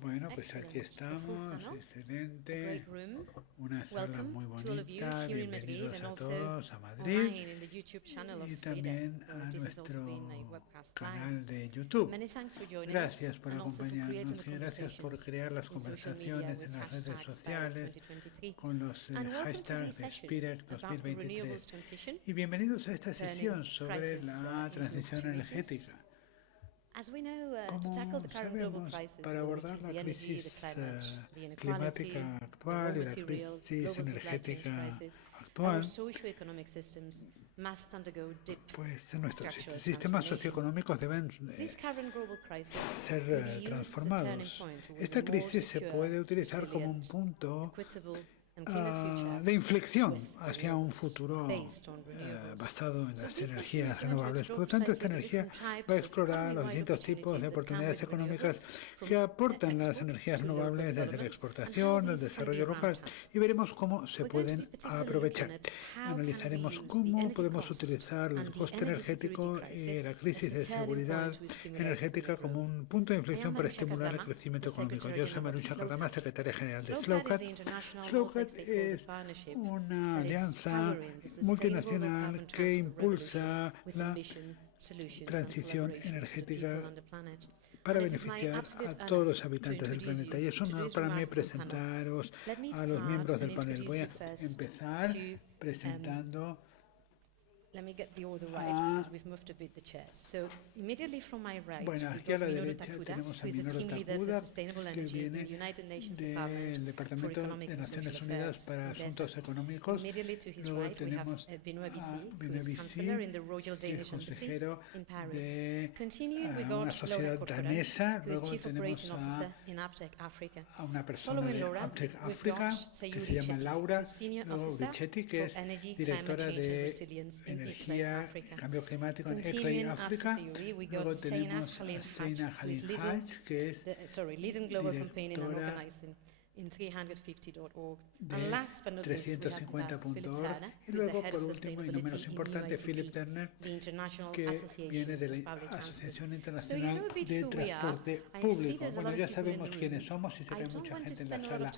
Bueno, pues aquí estamos, excelente, una sala muy bonita, bienvenidos a todos a Madrid y también a nuestro canal de YouTube. Gracias por acompañarnos y gracias por crear las conversaciones en las redes sociales con los hashtags de Spirec 2023 y bienvenidos a esta sesión sobre la transición energética. Como sabemos, para abordar la crisis climática actual y la crisis energética actual, pues nuestros sistemas socioeconómicos deben ser transformados. Esta crisis se puede utilizar como un punto de inflexión hacia un futuro basado en las energías renovables. Por lo tanto, esta energía va a explorar los distintos tipos de oportunidades económicas que aportan las energías renovables desde la exportación, el desarrollo local, y veremos cómo se pueden aprovechar. Analizaremos cómo podemos utilizar el coste energético y la crisis de seguridad energética como un punto de inflexión para estimular el crecimiento económico. Yo soy Marucha Kardama, secretaria general de Slowcat. Slowcat es una alianza multinacional que impulsa la transición energética para beneficiar a todos los habitantes del planeta. Y es un honor para mí presentaros a los miembros del panel. Voy a empezar presentando bueno, aquí a la derecha tenemos a Minoru Takuda, que viene del Departamento de Naciones Unidas para Asuntos Económicos. Luego tenemos a Benoît Vici, que es consejero de una sociedad danesa. Luego tenemos a una persona de Aptec África, que se llama Laura. Luego Richetti, que es directora de energía, cambio climático en ECLAI África. Luego tenemos a Zeina Khalil Haj, que es directora de 350.org. Y luego, por último y no menos importante, Philip Turner, que viene de la Asociación Internacional de Transporte Público. Bueno, ya sabemos quiénes somos y sé que hay mucha gente en la sala.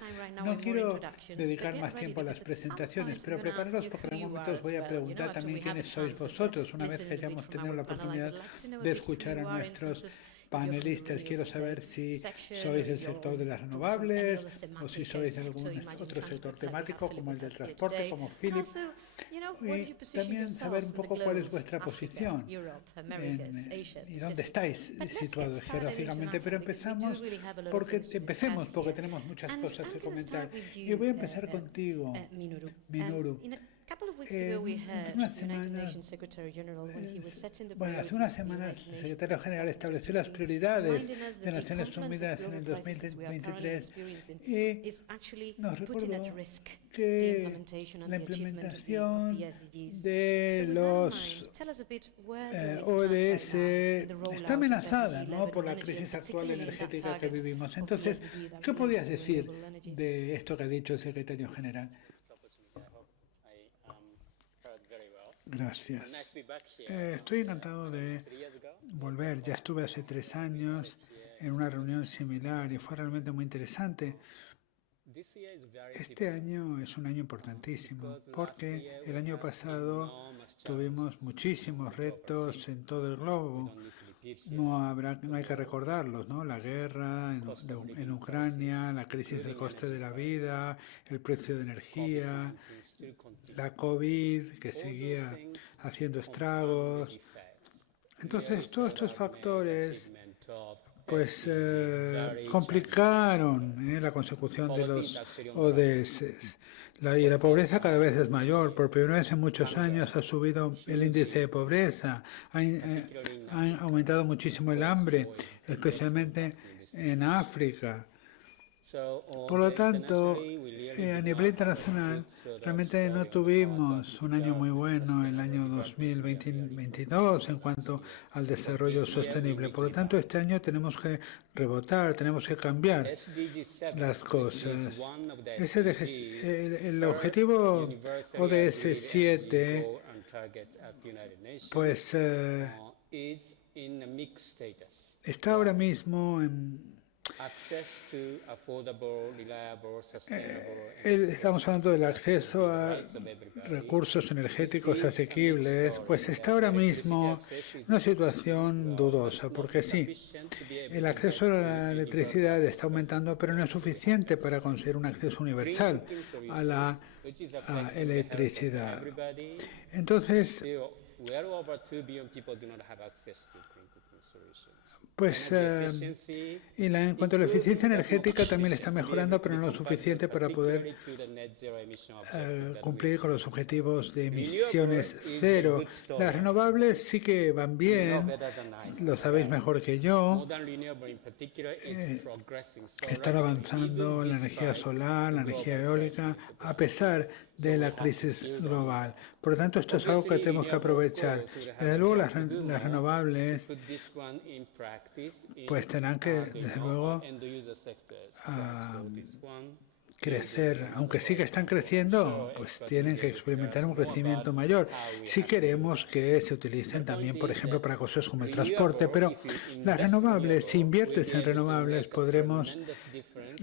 No quiero dedicar más tiempo a las presentaciones, pero prepararos porque en algún momento os voy a preguntar también quiénes sois vosotros, una vez que hayamos tenido la oportunidad de escuchar a nuestros panelistas. Quiero saber si sois del sector de las renovables o si sois de algún otro sector temático como el del transporte, como Philip. Y también saber un poco cuál es vuestra posición y dónde estáis situados geográficamente. Pero empecemos porque tenemos muchas cosas que comentar. Y voy a empezar contigo, Minoru. Hace unas semanas el secretario general estableció las prioridades de Naciones Unidas en el 2023 y nos recordó que la implementación de los ODS está amenazada, ¿no?, por la crisis actual energética que vivimos. Entonces, ¿qué podías decir de esto que ha dicho el secretario general? Gracias. Estoy encantado de volver. Ya estuve hace 3 años en una reunión similar y fue realmente muy interesante. Este año es un año importantísimo porque el año pasado tuvimos muchísimos retos en todo el globo. No hay que recordarlos, ¿no? La guerra en Ucrania, la crisis del coste de la vida, el precio de energía, la COVID que seguía haciendo estragos. Entonces, todos estos factores pues complicaron la consecución de los ODS. Y la pobreza cada vez es mayor. Por primera vez en muchos años ha subido el índice de pobreza, ha aumentado muchísimo el hambre, especialmente en África. Por lo tanto, a nivel internacional, realmente no tuvimos un año muy bueno el año 2022 en cuanto al desarrollo sostenible. Por lo tanto, este año tenemos que rebotar, tenemos que cambiar las cosas. El objetivo ODS 7, pues está ahora mismo estamos hablando del acceso a recursos energéticos asequibles, pues está ahora mismo en una situación dudosa, porque sí, el acceso a la electricidad está aumentando, pero no es suficiente para conseguir un acceso universal a la electricidad. Entonces, pues, en cuanto a la eficiencia energética también está mejorando, pero no lo suficiente para poder cumplir con los objetivos de emisiones cero. Las renovables sí que van bien, lo sabéis mejor que yo. Están avanzando en la energía solar, la energía eólica, a pesar de la crisis global. Por lo tanto, esto es algo que tenemos que aprovechar. Desde luego, las renovables pues tendrán que, desde luego, crecer, aunque sí que están creciendo, pues tienen que experimentar un crecimiento mayor. Si queremos que se utilicen también, por ejemplo, para cosas como el transporte, pero las renovables, si inviertes en renovables, podremos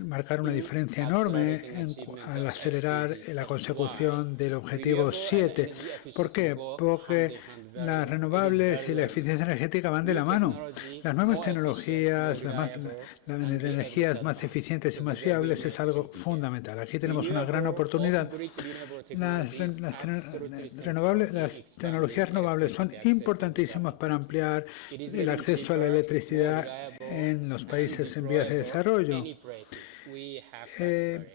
marcar una diferencia enorme al acelerar la consecución del objetivo 7. ¿Por qué? Porque las renovables y la eficiencia energética van de la mano. Las nuevas tecnologías, las energías más eficientes y más fiables es algo fundamental. Aquí tenemos una gran oportunidad. Las tecnologías renovables son importantísimas para ampliar el acceso a la electricidad en los países en vías de desarrollo. Y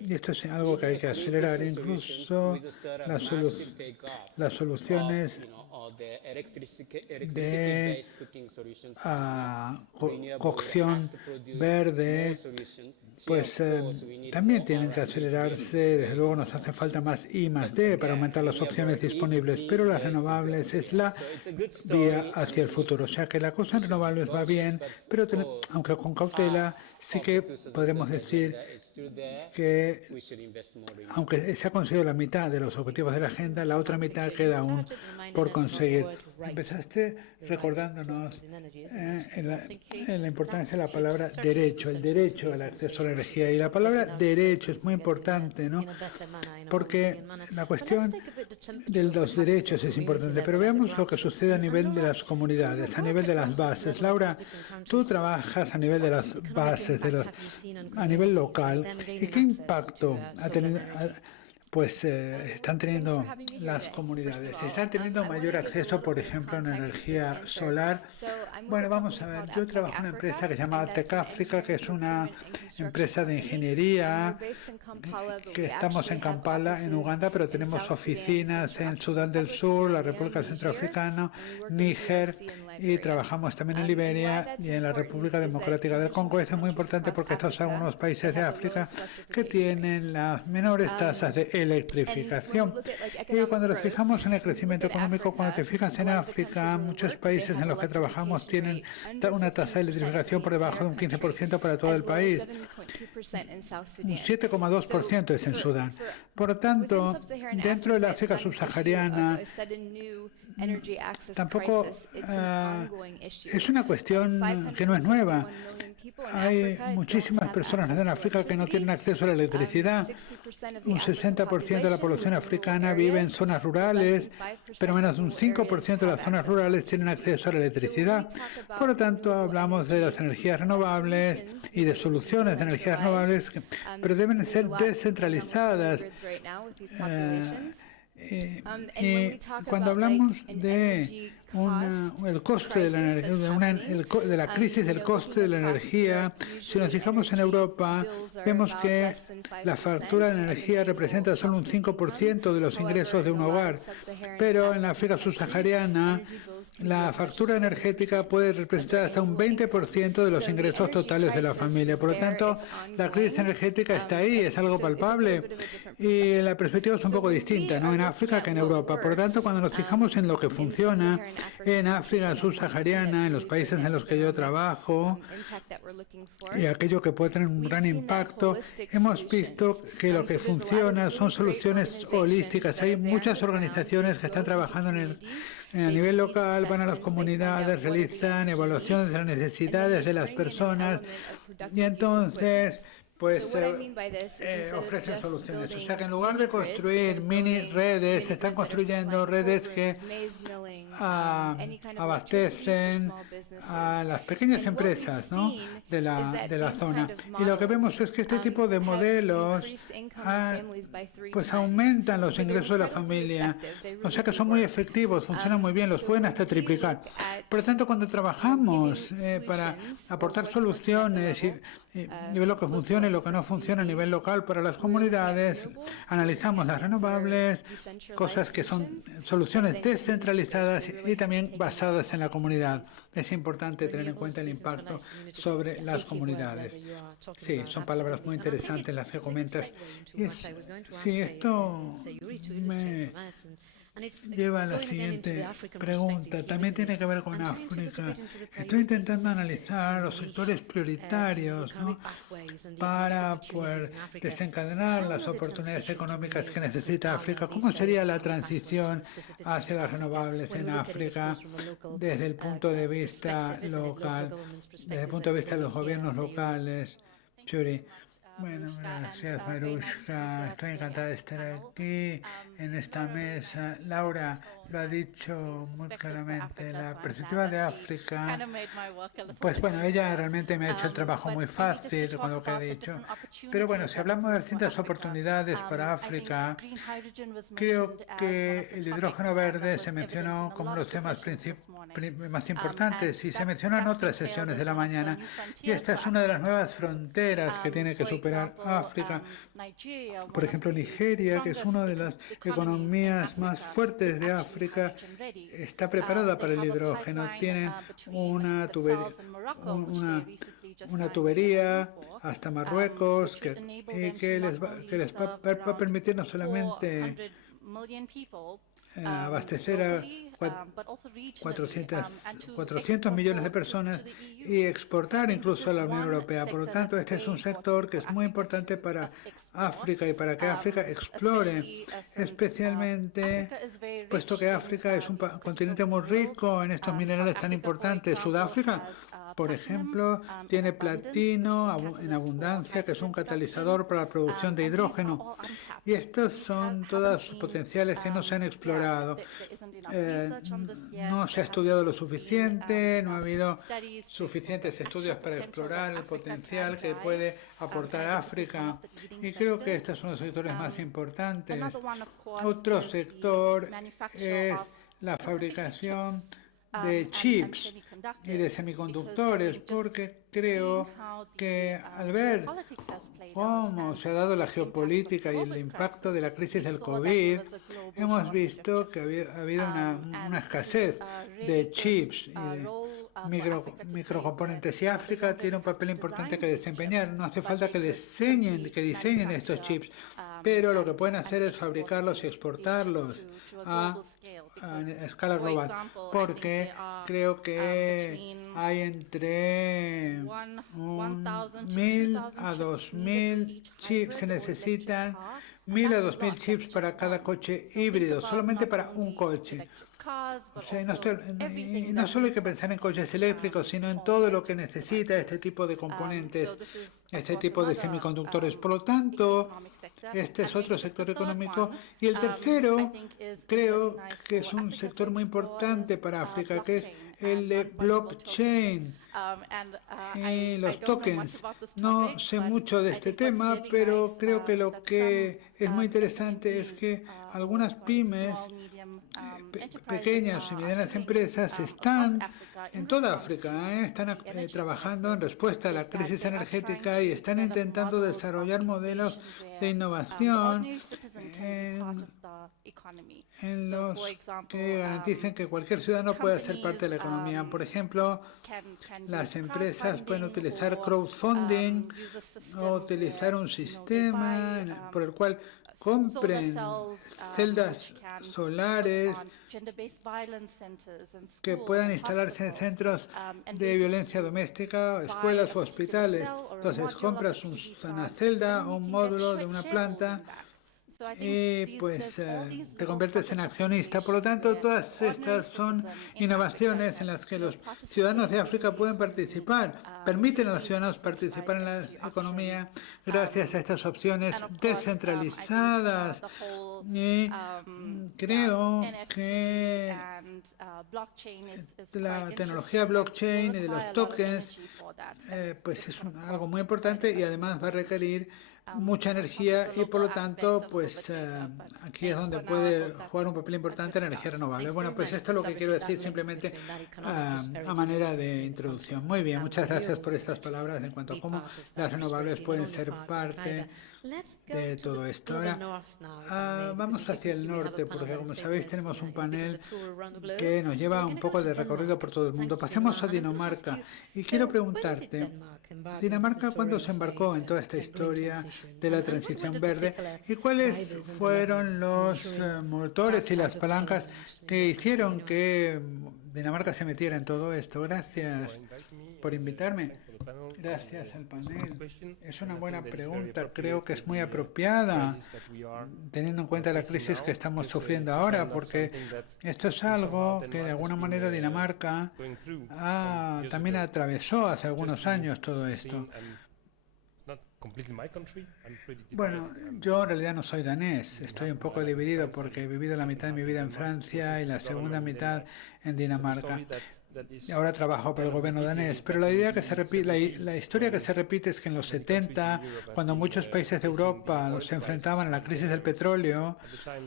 esto es algo que hay que acelerar, incluso las soluciones de cocción verde, pues también tienen que acelerarse. Desde luego nos hace falta más I+D para aumentar las opciones disponibles, pero las renovables es la vía hacia el futuro. O sea que la cosa en renovables va bien, pero aunque con cautela, sí que podemos decir que, aunque se ha conseguido la mitad de los objetivos de la agenda, la otra mitad queda aún por conseguir. Empezaste recordándonos en la importancia de la palabra derecho, el derecho al acceso a la energía. Y la palabra derecho es muy importante, ¿no? Porque la cuestión de los derechos es importante, pero veamos lo que sucede a nivel de las comunidades, a nivel de las bases. Laura, tú trabajas a nivel de las bases, a nivel local, ¿y qué impacto ha tenido? Pues están teniendo las comunidades. Están teniendo mayor acceso, por ejemplo, a energía solar. Bueno, vamos a ver. Yo trabajo en una empresa que se llama Tech Africa, que es una empresa de ingeniería, que estamos en Kampala, en Uganda, pero tenemos oficinas en Sudán del Sur, la República Centroafricana, Níger, y trabajamos también en Liberia y en la República Democrática del Congo. Esto es muy importante porque estos son algunos países de África que tienen las menores tasas de electrificación. Y cuando nos fijamos en el crecimiento económico, cuando te fijas en África, muchos países en los que trabajamos tienen una tasa de electrificación por debajo de un 15% para todo el país. Un 7,2% es en Sudán. Por lo tanto, dentro de la África subsahariana, tampoco es una cuestión que no es nueva. Hay muchísimas personas en África que no tienen acceso a la electricidad. Un 60% de la población africana vive en zonas rurales, pero menos de un 5% de las zonas rurales tienen acceso a la electricidad. Por lo tanto, hablamos de las energías renovables y de soluciones de energías renovables, pero deben ser descentralizadas. Y cuando hablamos de el coste de la energía, de la crisis del coste de la energía, si nos fijamos en Europa, vemos que la factura de energía representa solo un 5% de los ingresos de un hogar, pero en la África subsahariana la factura energética puede representar hasta un 20% de los ingresos totales de la familia. Por lo tanto, la crisis energética está ahí, es algo palpable y la perspectiva es un poco distinta, ¿no?, en África que en Europa. Por lo tanto, cuando nos fijamos en lo que funciona en África subsahariana, en los países en los que yo trabajo y aquello que puede tener un gran impacto, hemos visto que lo que funciona son soluciones holísticas. Hay muchas organizaciones que están trabajando en el A nivel local van a las comunidades, realizan evaluaciones de las necesidades de las personas y entonces pues ofrecen soluciones. O sea que en lugar de construir mini redes, están construyendo redes que abastecen a las pequeñas empresas, ¿no?, de la zona. Y lo que vemos es que este tipo de modelos pues aumentan los ingresos de la familia. O sea que son muy efectivos, funcionan muy bien, los pueden hasta triplicar. Por lo tanto, cuando trabajamos para aportar soluciones y ver lo que funciona y lo que no funciona a nivel local para las comunidades, analizamos las renovables, cosas que son soluciones descentralizadas y también basadas en la comunidad. Es importante tener en cuenta el impacto sobre las comunidades. Sí, son palabras muy interesantes las que comentas. Sí, esto me lleva a la siguiente pregunta. También tiene que ver con África. Estoy intentando analizar los sectores prioritarios, ¿no?, para poder desencadenar las oportunidades económicas que necesita África. ¿Cómo sería la transición hacia las renovables en África desde el punto de vista local, desde el punto de vista de los gobiernos locales? Churi. Bueno, gracias, Marushka. Estoy encantada de estar aquí en esta mesa. Laura lo ha dicho muy claramente. La perspectiva de África, pues bueno, ella realmente me ha hecho el trabajo muy fácil con lo que he dicho. Pero bueno, si hablamos de distintas oportunidades para África, creo que el hidrógeno verde se mencionó como uno de los temas más importantes y se mencionó en otras sesiones de la mañana. Y esta es una de las nuevas fronteras que tiene que superar África. Por ejemplo, Nigeria, que es una de las economías más fuertes de África, está preparada para el hidrógeno. Tienen una tubería hasta Marruecos que les va a permitir no solamente abastecer a 400 millones de personas y exportar incluso a la Unión Europea. Por lo tanto, este es un sector que es muy importante para África y para que África explore, especialmente puesto que África es un continente muy rico en estos minerales tan importantes. Sudáfrica, por ejemplo, tiene platino en abundancia, que es un catalizador para la producción de hidrógeno. Y estos son todos potenciales que no se han explorado. No se ha estudiado lo suficiente, no ha habido suficientes estudios para explorar el potencial que puede aportar África. Y creo que estos son los sectores más importantes. Otro sector es la fabricación de chips y de semiconductores, porque creo que al ver cómo se ha dado la geopolítica y el impacto de la crisis del COVID, hemos visto que ha habido una escasez de chips y de microcomponentes, y África tiene un papel importante que desempeñar. No hace falta que diseñen estos chips, pero lo que pueden hacer es fabricarlos y exportarlos a escala global, porque creo que hay entre 1.000 a 2.000 chips, se necesitan 1.000 a 2.000 chips para cada coche híbrido, solamente para un coche. O sea, no solo hay que pensar en coches eléctricos, sino en todo lo que necesita este tipo de componentes, este tipo de semiconductores. Por lo tanto, este es otro sector económico. Y el tercero, creo que es un sector muy importante para África, que es el de blockchain y los tokens. No sé mucho de este tema, pero creo que lo que es muy interesante es que algunas pymes, pequeñas y medianas empresas, están en toda África, están trabajando en respuesta a la crisis energética y están intentando desarrollar modelos de innovación en los que garanticen que cualquier ciudadano pueda ser parte de la economía. Por ejemplo, las empresas pueden utilizar crowdfunding o utilizar un sistema por el cual compren celdas solares que puedan instalarse en centros de violencia doméstica, escuelas o hospitales. Entonces compras una celda o un módulo de una planta y pues te conviertes en accionista. Por lo tanto, todas estas son innovaciones en las que los ciudadanos de África pueden participar, permiten a los ciudadanos participar en la economía gracias a estas opciones descentralizadas. Y creo que la tecnología blockchain y de los tokens pues es algo muy importante y además va a requerir mucha energía y por lo tanto pues aquí es donde puede jugar un papel importante la energía renovable. Bueno, pues esto es lo que quiero decir simplemente a manera de introducción. Muy bien, muchas gracias por estas palabras en cuanto a cómo las renovables pueden ser parte de todo esto. Ahora vamos hacia el norte porque como sabéis tenemos un panel que nos lleva un poco de recorrido por todo el mundo. Pasemos a Dinamarca y quiero preguntarte, Dinamarca, ¿cuándo se embarcó en toda esta historia de la transición verde y cuáles fueron los motores y las palancas que hicieron que Dinamarca se metiera en todo esto? Gracias por invitarme. Gracias al panel. Es una buena pregunta, creo que es muy apropiada, teniendo en cuenta la crisis que estamos sufriendo ahora, porque esto es algo que de alguna manera Dinamarca también atravesó hace algunos años todo esto. Bueno, yo en realidad no soy danés, estoy un poco dividido porque he vivido la mitad de mi vida en Francia y la segunda mitad en Dinamarca. Y ahora trabajo para el gobierno danés, pero la idea que se repite, la historia que se repite es que en los 70, cuando muchos países de Europa se enfrentaban a la crisis del petróleo,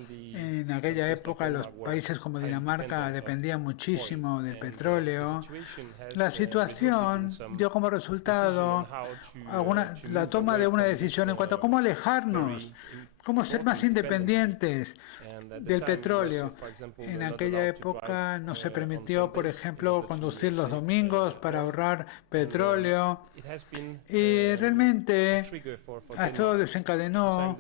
en aquella época los países como Dinamarca dependían muchísimo del petróleo. La situación dio como resultado la toma de una decisión en cuanto a cómo alejarnos, cómo ser más independientes del petróleo. En aquella época no se permitió, por ejemplo, conducir los domingos para ahorrar petróleo y realmente esto desencadenó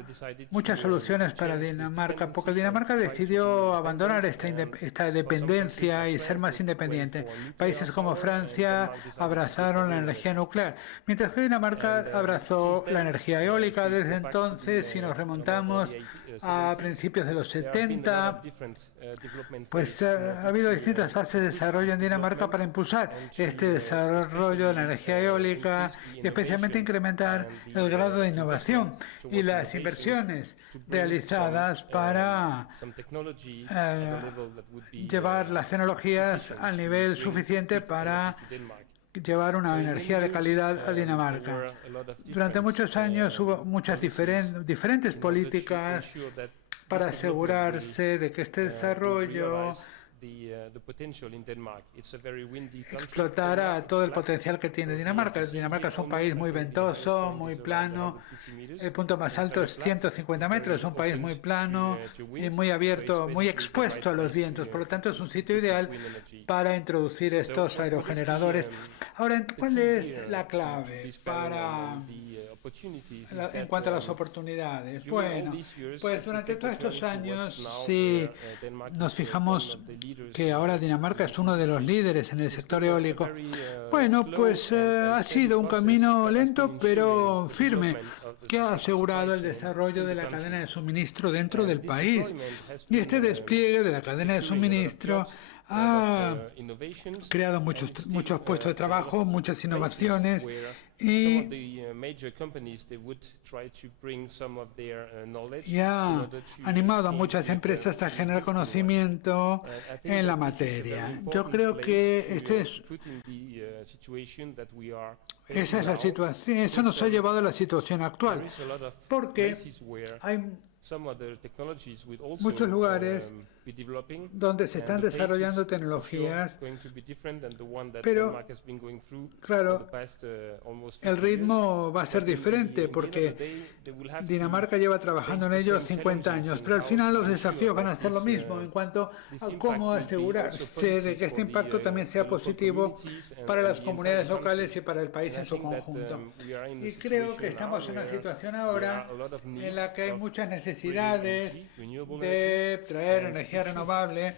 muchas soluciones para Dinamarca, porque Dinamarca decidió abandonar esta dependencia y ser más independiente. Países como Francia abrazaron la energía nuclear, mientras que Dinamarca abrazó la energía eólica. Desde entonces, si nos remontamos a principios de los 70, pues ha habido distintas fases de desarrollo en Dinamarca para impulsar este desarrollo de la energía eólica y especialmente incrementar el grado de innovación y las inversiones realizadas para llevar las tecnologías al nivel suficiente para llevar una energía de calidad a Dinamarca. Durante muchos años hubo muchas diferentes políticas para asegurarse de que este desarrollo explotara todo el potencial que tiene Dinamarca. Dinamarca es un país muy ventoso, muy plano. El punto más alto es 150 metros. Es un país muy plano y muy abierto, muy expuesto a los vientos. Por lo tanto, es un sitio ideal para introducir estos aerogeneradores. Ahora, ¿cuál es la clave en cuanto a las oportunidades? Bueno, pues durante todos estos años, si nos fijamos que ahora Dinamarca es uno de los líderes en el sector eólico, bueno, pues ha sido un camino lento pero firme que ha asegurado el desarrollo de la cadena de suministro dentro del país. Y este despliegue de la cadena de suministro ha creado muchos puestos de trabajo, muchas innovaciones y ha animado a muchas empresas a generar conocimiento en la materia. Yo creo que esa es la situación, eso nos ha llevado a la situación actual, porque hay muchos lugares donde se están desarrollando tecnologías, pero claro, el ritmo va a ser diferente porque Dinamarca lleva trabajando en ello 50 años, pero al final los desafíos van a ser lo mismo en cuanto a cómo asegurarse de que este impacto también sea positivo para las comunidades locales y para el país en su conjunto. Y creo que estamos en una situación ahora en la que hay muchas necesidades de traer energía renovable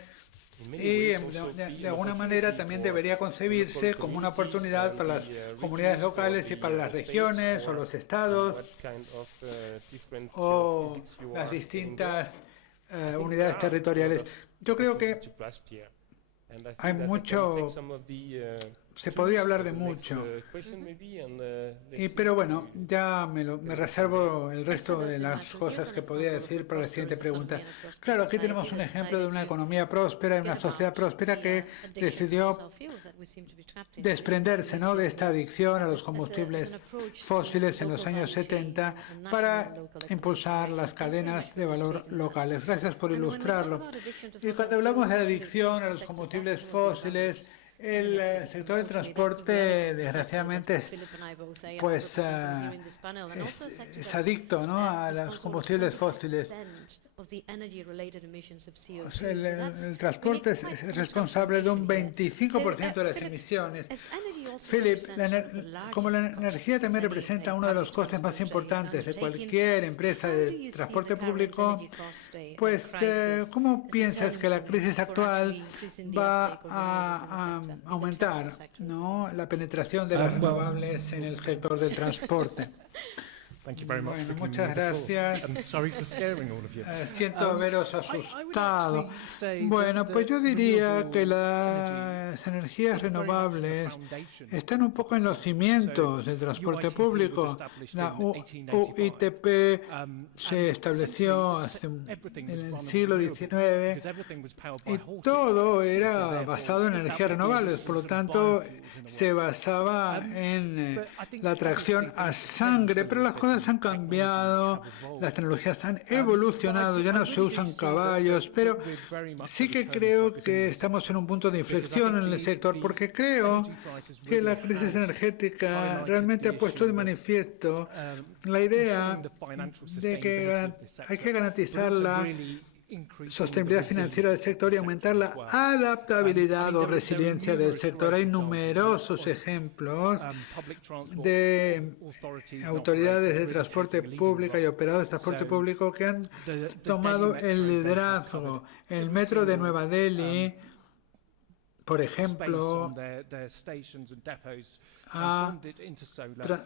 y de alguna manera también debería concebirse como una oportunidad para las comunidades locales y para las regiones o los estados o las distintas unidades territoriales. Yo creo que hay mucho, se podría hablar de mucho, pero bueno, ya me reservo el resto de las cosas que podría decir para la siguiente pregunta. Claro, aquí tenemos un ejemplo de una economía próspera y una sociedad próspera que decidió desprenderse, ¿no?, de esta adicción a los combustibles fósiles en los años 70 para impulsar las cadenas de valor locales. Gracias por ilustrarlo. Y cuando hablamos de adicción a los combustibles fósiles, el sector del transporte, desgraciadamente, pues es adicto, ¿no?, a los combustibles fósiles. O sea, el transporte es responsable de un 25% de las emisiones. Philip, como la energía también representa uno de los costes más importantes de cualquier empresa de transporte público, pues ¿cómo piensas que la crisis actual va a aumentar, ¿no?, la penetración de las renovables en el sector del transporte? Bueno, muchas gracias. Siento haberos asustado. Bueno, pues yo diría que las energías renovables están un poco en los cimientos del transporte público. La UITP se estableció en el siglo XIX y todo era basado en energías renovables. Por lo tanto, se basaba en la tracción a sangre, pero las cosas han cambiado, las tecnologías han evolucionado, ya no se usan caballos, pero sí que creo que estamos en un punto de inflexión en el sector, porque creo que la crisis energética realmente ha puesto de manifiesto la idea de que hay que garantizar la sostenibilidad financiera del sector y aumentar la adaptabilidad o resiliencia del sector. Hay numerosos ejemplos de autoridades de transporte público y operadores de transporte público que han tomado el liderazgo. El metro de Nueva Delhi, por ejemplo,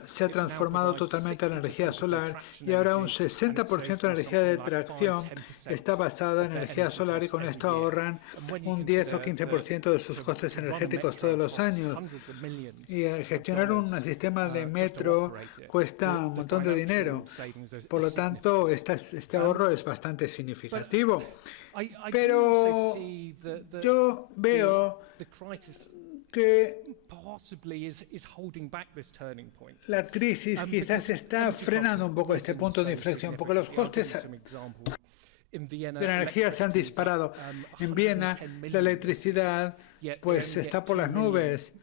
se ha transformado totalmente en energía solar y ahora un 60% de energía de tracción está basada en energía solar y con esto ahorran un 10 o 15% de sus costes energéticos todos los años. Y gestionar un sistema de metro cuesta un montón de dinero. Por lo tanto, este ahorro es bastante significativo. Pero yo veo que la crisis quizás está frenando un poco este punto de inflexión, porque los costes de la energía se han disparado. En Viena, la electricidad pues está por las nubes.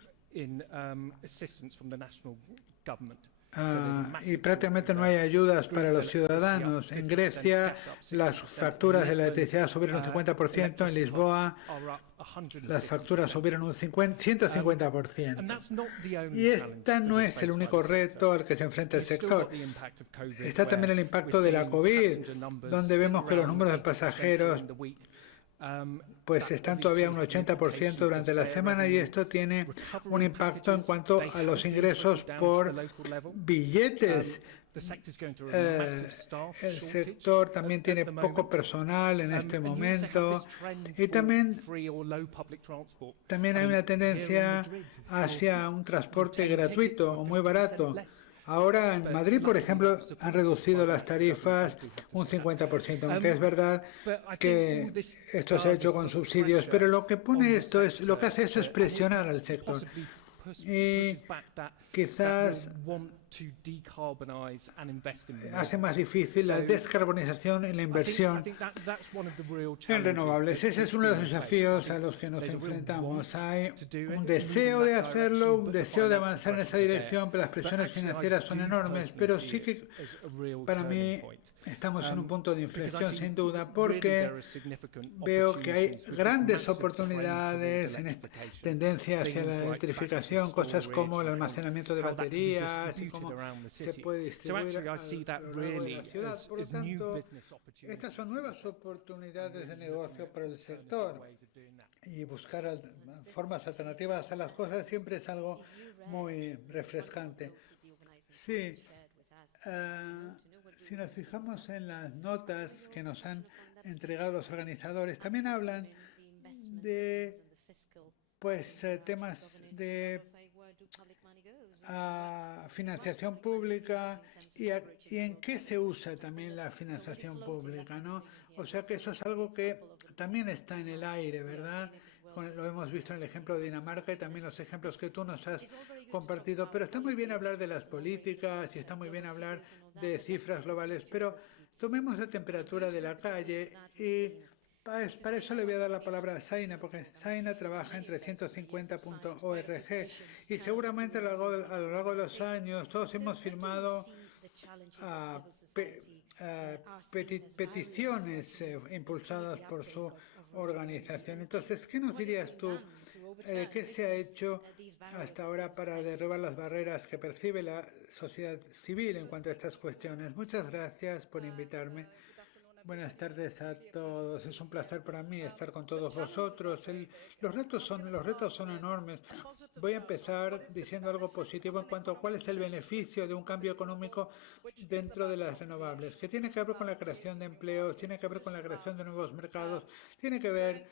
Y prácticamente no hay ayudas para los ciudadanos. En Grecia, las facturas de la electricidad subieron un 50%, en Lisboa las facturas subieron un 150%. Y este no es el único reto al que se enfrenta el sector. Está también el impacto de la COVID, donde vemos que los números de pasajeros pues están todavía un 80% durante la semana y esto tiene un impacto en cuanto a los ingresos por billetes. El sector también tiene poco personal en este momento y también hay una tendencia hacia un transporte gratuito o muy barato. Ahora en Madrid, por ejemplo, han reducido las tarifas un 50%, aunque es verdad que esto se ha hecho con subsidios, pero lo que hace esto es presionar al sector. Y quizás hace más difícil la descarbonización y la inversión en renovables. Ese es uno de los desafíos a los que nos enfrentamos. Hay un deseo de hacerlo, un deseo de avanzar en esa dirección, pero las presiones financieras son enormes. Pero sí que para mí estamos en un punto de inflexión, sin duda, porque veo que hay grandes oportunidades en esta tendencia hacia la electrificación, cosas como el almacenamiento de baterías y cómo se puede distribuir a lo largo de la ciudad. Por lo tanto, estas son nuevas oportunidades de negocio para el sector. y buscar formas alternativas a las cosas siempre es algo muy refrescante. Sí, si nos fijamos en las notas que nos han entregado los organizadores, también hablan de temas de financiación pública y en qué se usa también la financiación pública, ¿no? O sea que eso es algo que también está en el aire, ¿verdad? Lo hemos visto en el ejemplo de Dinamarca y también los ejemplos que tú nos has compartido. Pero está muy bien hablar de las políticas y está muy bien hablar de cifras globales, pero tomemos la temperatura de la calle y para eso le voy a dar la palabra a Zaina, porque Zaina trabaja en 350.org y seguramente a lo largo de los años todos hemos firmado peticiones impulsadas por su organización. Entonces, ¿qué nos dirías tú? ¿Qué se ha hecho hasta ahora para derribar las barreras que percibe la sociedad civil en cuanto a estas cuestiones? Muchas gracias por invitarme. Buenas tardes a todos. Es un placer para mí estar con todos vosotros. Los retos son enormes. Voy a empezar diciendo algo positivo en cuanto a cuál es el beneficio de un cambio económico dentro de las renovables, que tiene que ver con la creación de empleos, tiene que ver con la creación de nuevos mercados, tiene que ver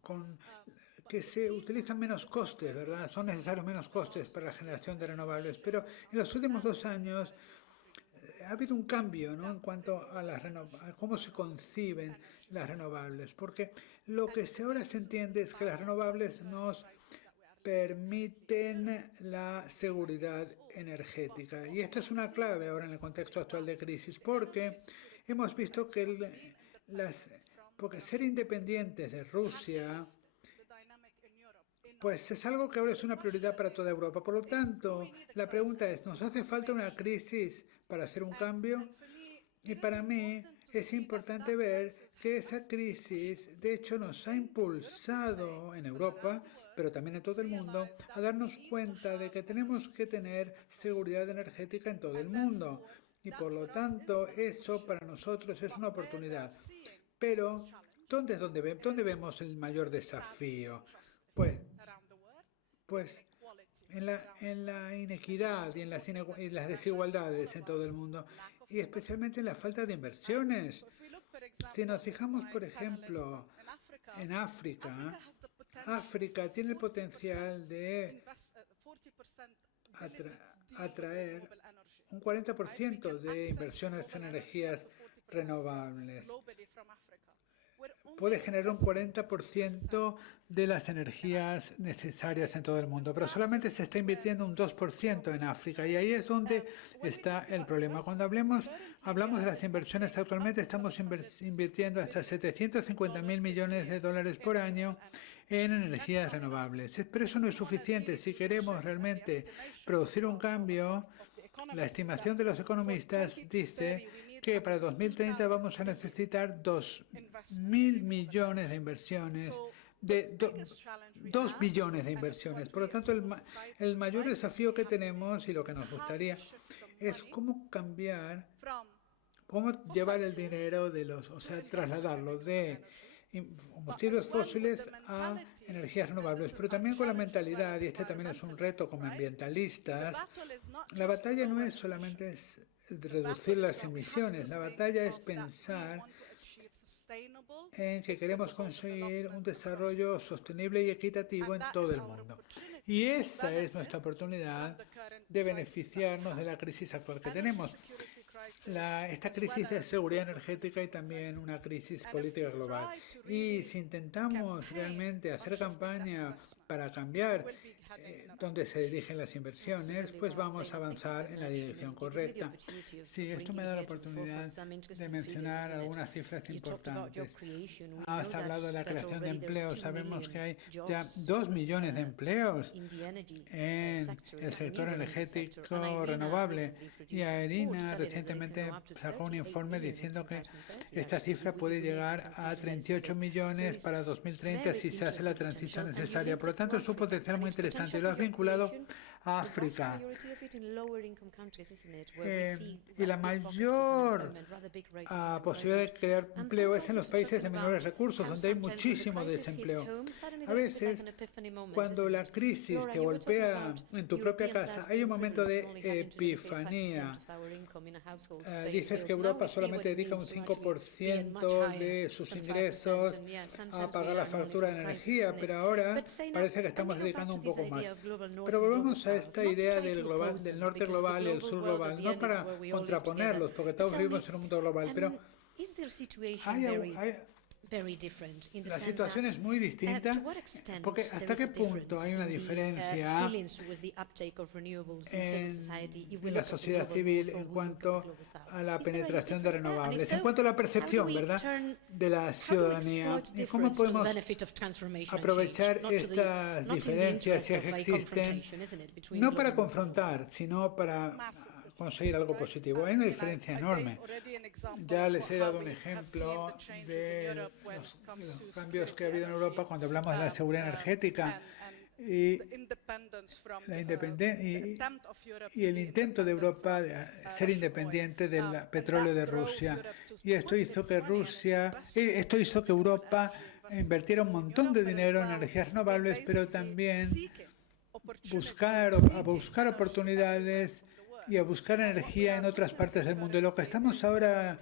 con que se utilizan menos costes, ¿verdad? Son necesarios menos costes para la generación de renovables, pero en los últimos 2 años ha habido un cambio, ¿no?, en cuanto a cómo se conciben las renovables, porque lo que ahora se entiende es que las renovables nos permiten la seguridad energética. Y esto es una clave ahora en el contexto actual de crisis, porque hemos visto que porque ser independientes de Rusia pues es algo que ahora es una prioridad para toda Europa. Por lo tanto, la pregunta es, ¿nos hace falta una crisis para hacer un cambio? Y para mí es importante ver que esa crisis, de hecho, nos ha impulsado en Europa, pero también en todo el mundo, a darnos cuenta de que tenemos que tener seguridad energética en todo el mundo. Y por lo tanto, eso para nosotros es una oportunidad. Pero, ¿dónde vemos el mayor desafío? Pues en la inequidad y en las desigualdades en todo el mundo, y especialmente en la falta de inversiones. Si nos fijamos, por ejemplo, en África, África tiene el potencial de atraer un 40% de inversiones en energías renovables. Puede generar un 40% de las energías necesarias en todo el mundo, pero solamente se está invirtiendo un 2% en África, y ahí es donde está el problema. Cuando hablamos de las inversiones, actualmente estamos invirtiendo hasta 750.000 millones de dólares por año en energías renovables. Pero eso no es suficiente. Si queremos realmente producir un cambio, la estimación de los economistas dice que para 2030 vamos a necesitar 2.000 millones de inversiones, 2 billones de inversiones. Por lo tanto, el mayor desafío que tenemos y lo que nos gustaría es cómo llevar el dinero trasladarlo de combustibles fósiles a energías renovables, pero también con la mentalidad, y este también es un reto como ambientalistas. La batalla no es solamente reducir las emisiones, la batalla es pensar en que queremos conseguir un desarrollo sostenible y equitativo en todo el mundo. Y esa es nuestra oportunidad de beneficiarnos de la crisis actual que tenemos. Esta crisis de seguridad energética y también una crisis política global. Y si intentamos realmente hacer campaña para cambiar dónde se dirigen las inversiones, pues vamos a avanzar en la dirección correcta. Sí, esto me da la oportunidad de mencionar algunas cifras importantes. Has hablado de la creación de empleos. Sabemos que hay ya 2 millones de empleos en el sector energético renovable. Y AERINA recientemente sacó un informe diciendo que esta cifra puede llegar a 38 millones para 2030 si se hace la transición necesaria. Por lo tanto, es un potencial muy interesante. Y lo has vinculado África. Y la mayor posibilidad de crear empleo es en los países de menores recursos, donde hay muchísimo desempleo. A veces, cuando la crisis te golpea en tu propia casa, hay un momento de epifanía. Dices que Europa solamente dedica un 5% de sus ingresos a pagar la factura de energía, pero ahora parece que estamos dedicando un poco más. Pero volvamos a esta idea del norte global y el sur global, no para contraponerlos, porque todos vivimos en un mundo global, pero la situación es muy distinta, porque ¿hasta qué punto hay una diferencia en la sociedad civil en cuanto a la penetración de renovables, en cuanto a la percepción, ¿verdad?, de la ciudadanía? ¿Y cómo podemos aprovechar estas diferencias, si existen, no para confrontar, sino para conseguir algo positivo? Hay una diferencia enorme. Ya les he dado un ejemplo de los cambios que ha habido en Europa cuando hablamos de la seguridad energética y la independencia y el intento de Europa de ser independiente del petróleo de Rusia. Y esto hizo que Europa invirtiera un montón de dinero en energías renovables, pero también buscar oportunidades y a buscar energía en otras partes del mundo. Y lo que estamos ahora,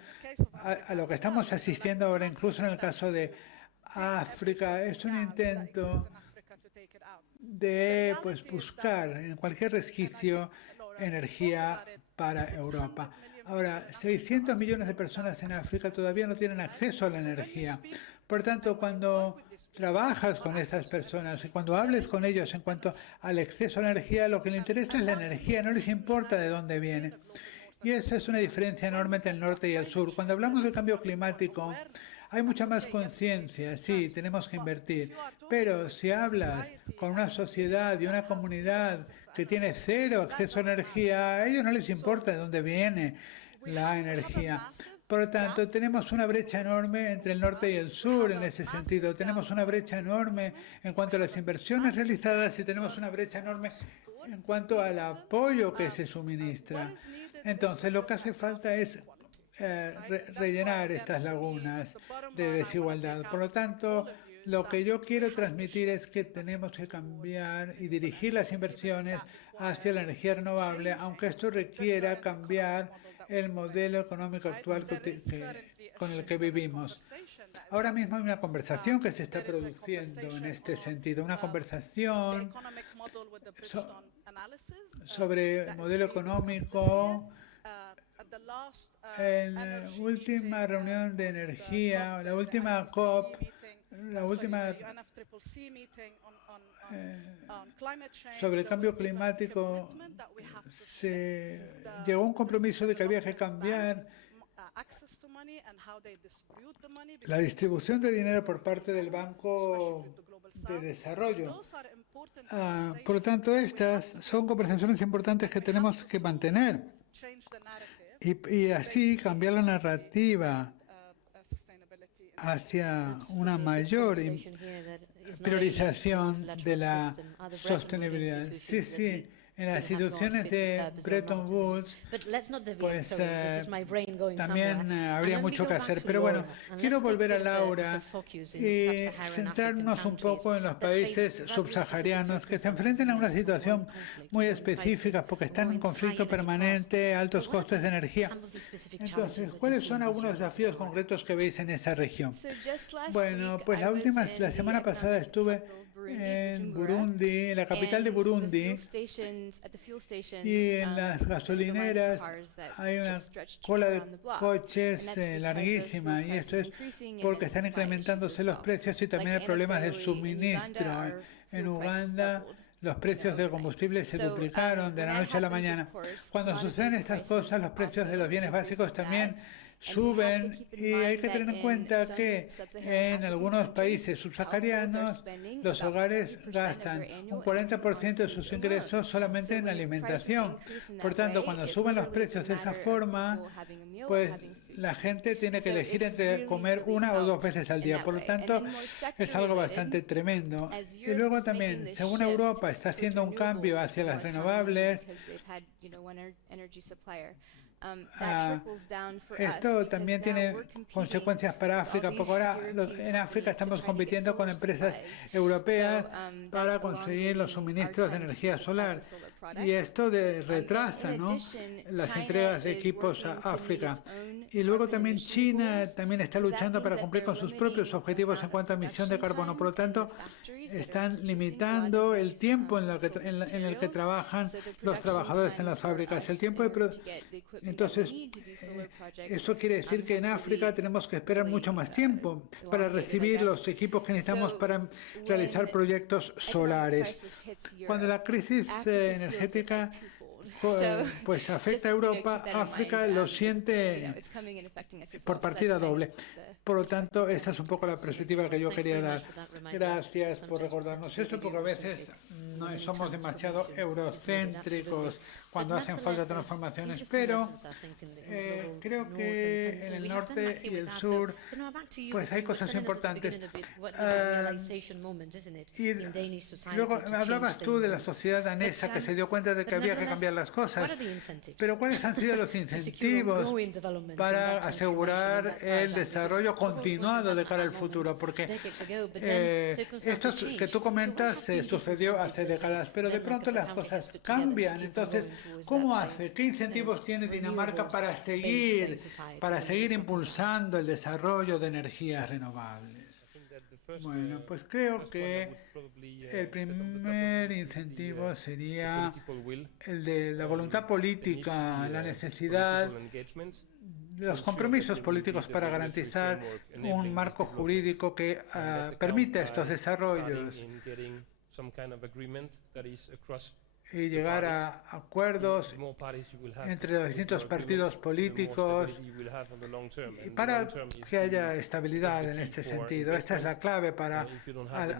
a lo que estamos asistiendo ahora, incluso en el caso de África, es un intento de buscar en cualquier resquicio energía para Europa. Ahora, 600 millones de personas en África todavía no tienen acceso a la energía. Por tanto, cuando trabajas con estas personas y cuando hables con ellos en cuanto al acceso a la energía, lo que les interesa es la energía, no les importa de dónde viene. Y esa es una diferencia enorme entre el norte y el sur. Cuando hablamos del cambio climático, hay mucha más conciencia, sí, tenemos que invertir. Pero si hablas con una sociedad y una comunidad que tiene cero acceso a energía, a ellos no les importa de dónde viene la energía. Por lo tanto, tenemos una brecha enorme entre el norte y el sur en ese sentido. Tenemos una brecha enorme en cuanto a las inversiones realizadas y tenemos una brecha enorme en cuanto al apoyo que se suministra. Entonces, lo que hace falta es rellenar estas lagunas de desigualdad. Por lo tanto, lo que yo quiero transmitir es que tenemos que cambiar y dirigir las inversiones hacia la energía renovable, aunque esto requiera cambiar el modelo económico actual con el que vivimos. Ahora mismo hay una conversación que se está produciendo en este sentido, una conversación sobre el modelo económico. En la última reunión de energía, la última COP, sobre el cambio climático, se llegó a un compromiso de que había que cambiar la distribución de dinero por parte del Banco de Desarrollo. Por lo tanto, estas son conversaciones importantes que tenemos que mantener y así cambiar la narrativa hacia una mayor priorización de la sostenibilidad. Sí, sí. En las instituciones de Bretton Woods, pues también habría mucho que hacer. Pero bueno, quiero volver a Laura y centrarnos un poco en los países subsaharianos que se enfrentan a una situación muy específica porque están en conflicto permanente, altos costes de energía. Entonces, ¿cuáles son algunos desafíos concretos que veis en esa región? Bueno, pues la semana pasada estuve en Burundi, en la capital de Burundi, y en las gasolineras hay una cola de coches larguísima, y esto es porque están incrementándose los precios y también hay problemas de suministro. En Uganda los precios del combustible se duplicaron de la noche a la mañana. Cuando suceden estas cosas, los precios de los bienes básicos también suben, y hay que tener en cuenta que en algunos países subsaharianos los hogares gastan un 40% de sus ingresos solamente en alimentación. Por tanto, cuando suben los precios de esa forma, pues la gente tiene que elegir entre comer una o dos veces al día. Por lo tanto, es algo bastante tremendo. Y luego también, según Europa está haciendo un cambio hacia las renovables, esto también tiene consecuencias para África, porque ahora en África estamos compitiendo con empresas europeas para conseguir los suministros de energía solar. Y esto retrasa, ¿no?, las entregas de equipos a África. Y luego también China también está luchando para cumplir con sus propios objetivos en cuanto a emisión de carbono. Por lo tanto, están limitando el tiempo en el que trabajan los trabajadores en las fábricas. El tiempo Entonces, eso quiere decir que en África tenemos que esperar mucho más tiempo para recibir los equipos que necesitamos para realizar proyectos solares. Cuando la crisis energética pues afecta a Europa, África lo siente por partida doble. Por lo tanto, esa es un poco la perspectiva que yo quería dar. Gracias por recordarnos esto, porque a veces no somos demasiado eurocéntricos cuando hacen falta transformaciones, pero creo que en el norte y el sur pues hay cosas importantes. Y luego hablabas tú de la sociedad danesa que se dio cuenta de que había que cambiar las cosas, pero ¿cuáles han sido los incentivos para asegurar el desarrollo continuado de cara al futuro? Porque esto que tú comentas sucedió hace décadas, pero de pronto las cosas cambian. Entonces, ¿cómo hace? ¿Qué incentivos tiene Dinamarca para seguir impulsando el desarrollo de energías renovables? Bueno, pues creo que el primer incentivo sería el de la voluntad política, la necesidad, los compromisos políticos para garantizar un marco jurídico que permita estos desarrollos y llegar a acuerdos entre los distintos partidos políticos para que haya estabilidad en este sentido. Esta es la clave para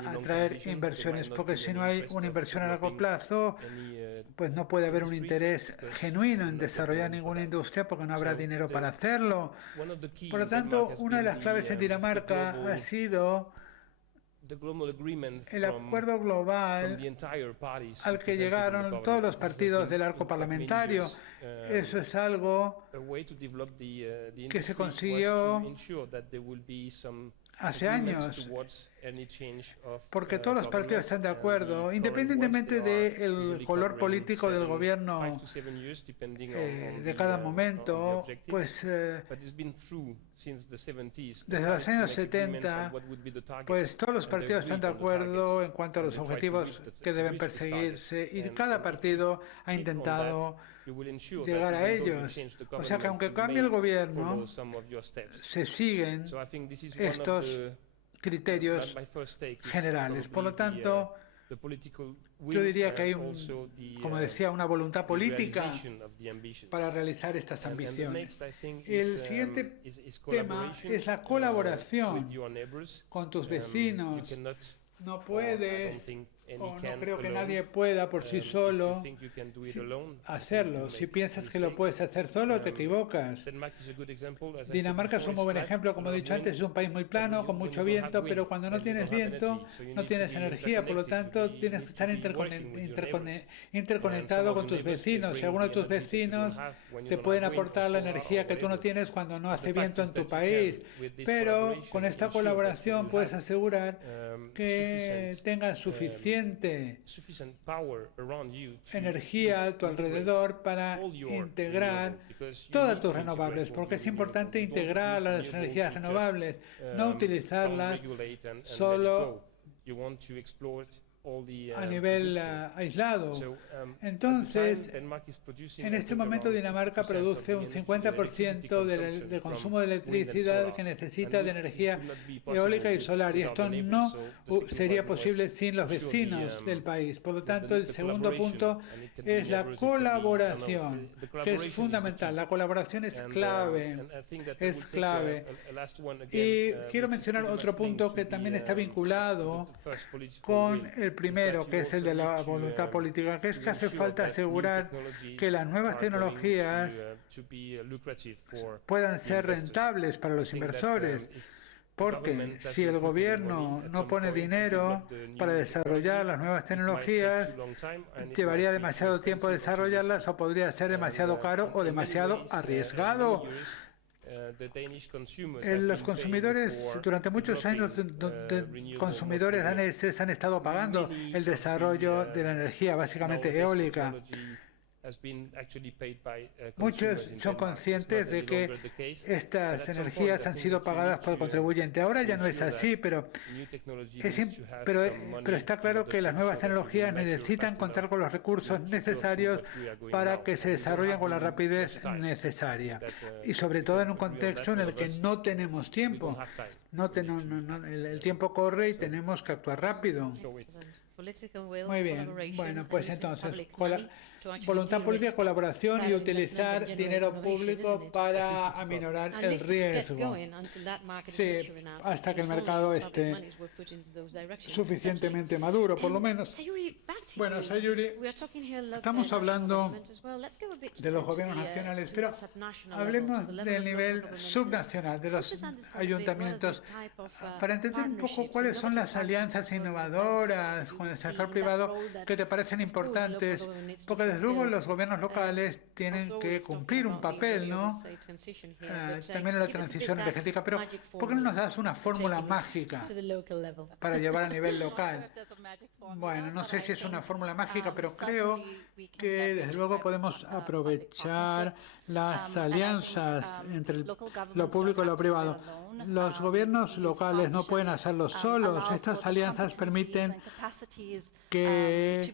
atraer inversiones, porque si no hay una inversión a largo plazo, pues no puede haber un interés genuino en desarrollar ninguna industria porque no habrá dinero para hacerlo. Por lo tanto, una de las claves en Dinamarca ha sido el acuerdo global al que llegaron todos los partidos del arco parlamentario. Eso es algo que se consiguió hace años, porque todos los partidos están de acuerdo, independientemente del color político del gobierno de cada momento, pues desde los años 70, pues todos los partidos están de acuerdo en cuanto a los objetivos que deben perseguirse y cada partido ha intentado llegar a ellos. O sea que aunque cambie el gobierno, se siguen estos criterios generales. Por lo tanto, yo diría que hay, como decía, una voluntad política para realizar estas ambiciones. El siguiente tema es la colaboración con tus vecinos. No puedes, o no creo que nadie pueda por sí solo hacerlo. Si piensas que lo puedes hacer solo, te equivocas. Dinamarca es un muy buen ejemplo, como he dicho antes, es un país muy plano, con mucho viento, pero cuando no tienes viento, no tienes energía, por lo tanto, tienes que estar interconectado con tus vecinos. Si alguno de tus vecinos te pueden aportar la energía que tú no tienes cuando no hace viento en tu país, pero con esta colaboración puedes asegurar que tengas suficiente energía a tu alrededor para integrar todas tus renovables, porque es importante integrar las energías renovables, no utilizarlas solo a nivel aislado. Entonces, en este momento Dinamarca produce un 50% del consumo de electricidad que necesita de energía eólica y solar, y esto no sería posible sin los vecinos del país. Por lo tanto, el segundo punto es la colaboración, que es fundamental. La colaboración es clave, es clave. Y quiero mencionar otro punto que también está vinculado con el el primero, que es el de la voluntad política, que es que hace falta asegurar que las nuevas tecnologías puedan ser rentables para los inversores. Porque si el gobierno no pone dinero para desarrollar las nuevas tecnologías, llevaría demasiado tiempo desarrollarlas o podría ser demasiado caro o demasiado arriesgado. Los consumidores, durante muchos años, consumidores daneses han estado pagando el desarrollo de la energía, básicamente eólica. Muchos son conscientes de que estas energías han sido pagadas por el contribuyente. Ahora ya no es así, pero está claro que las nuevas tecnologías necesitan contar con los recursos necesarios para que se desarrollen con la rapidez necesaria. Y sobre todo en un contexto en el que no tenemos tiempo. El tiempo corre y tenemos que actuar rápido. Muy bien. Bueno, pues entonces, voluntad política, colaboración y utilizar dinero público para aminorar el riesgo. Sí, hasta que el mercado esté suficientemente maduro, por lo menos. Bueno, Sayuri, estamos hablando de los gobiernos nacionales, pero hablemos del nivel subnacional, de los ayuntamientos, para entender un poco cuáles son las alianzas innovadoras con el sector privado que te parecen importantes, porque desde luego los gobiernos locales tienen que cumplir un papel, ¿no? También en la transición energética, pero ¿por qué no nos das una fórmula mágica para llevar a nivel local? Bueno, no sé si es una fórmula mágica, pero creo que desde luego podemos aprovechar las alianzas entre lo público y lo privado. Los gobiernos locales no pueden hacerlo solos. Estas alianzas permiten que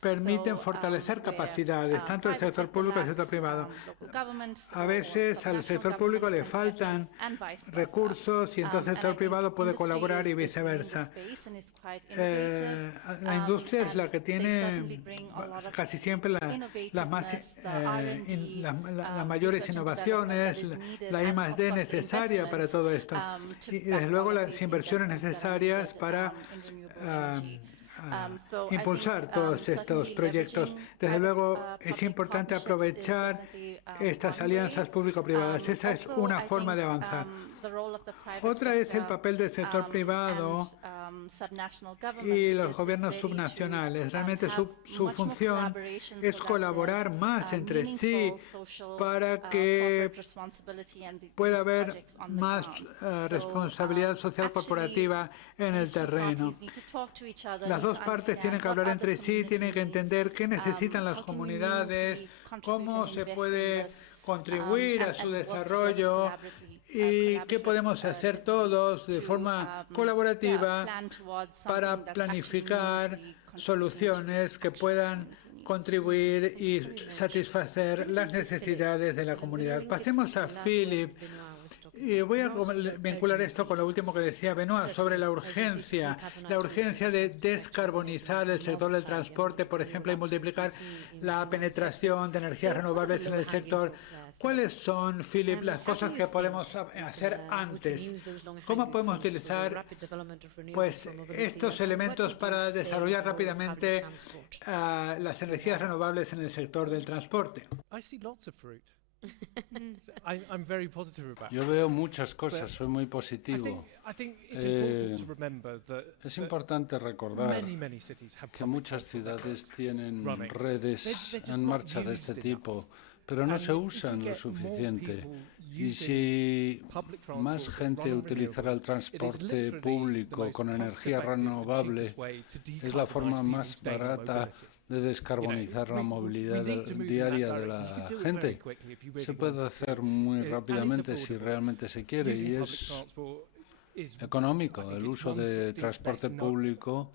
permiten fortalecer capacidades, tanto del sector público como del sector privado. A veces al sector público le faltan recursos y entonces el sector privado puede colaborar y viceversa. La industria es la que tiene casi siempre las mayores innovaciones, la I+D necesaria para todo esto y desde luego las inversiones necesarias para impulsar todos estos proyectos. Desde luego es importante aprovechar estas alianzas público-privadas. Esa es una forma de avanzar. Otra es el papel del sector privado y los gobiernos subnacionales. Realmente su función es colaborar más entre sí para que pueda haber más responsabilidad social corporativa en el terreno. Las dos partes tienen que hablar entre sí, tienen que entender qué necesitan las comunidades, cómo se puede contribuir a su desarrollo y qué podemos hacer todos de forma colaborativa para planificar soluciones que puedan contribuir y satisfacer las necesidades de la comunidad. Pasemos a Philip. Y voy a vincular esto con lo último que decía Benoit sobre la urgencia de descarbonizar el sector del transporte, por ejemplo, y multiplicar la penetración de energías renovables en el sector. ¿Cuáles son, Philip, las cosas que podemos hacer antes? ¿Cómo podemos utilizar estos elementos para desarrollar rápidamente las energías renovables en el sector del transporte? Yo veo muchas cosas, soy muy positivo. Es importante recordar que muchas ciudades tienen redes en marcha de este tipo, pero no se usan lo suficiente. Y si más gente utilizara el transporte público con energía renovable, es la forma más barata de descarbonizar la movilidad diaria de la gente. Se puede hacer muy rápidamente si realmente se quiere y es económico el uso de transporte público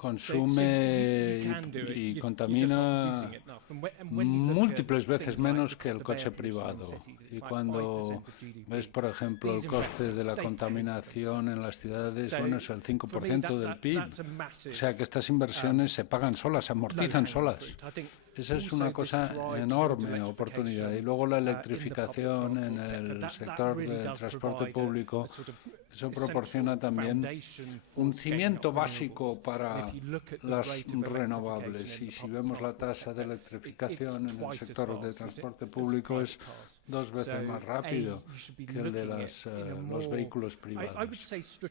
consume y contamina múltiples veces menos que el coche privado. Y cuando ves, por ejemplo, el coste de la contaminación en las ciudades, bueno, es el 5% del PIB. O sea que estas inversiones se pagan solas, se amortizan solas. Esa es una cosa enorme oportunidad. Y luego la electrificación en el sector del transporte público, eso proporciona también un cimiento básico para las renovables. Y si vemos la tasa de electrificación en el sector de transporte público, es 2 veces más rápido que el de los vehículos privados.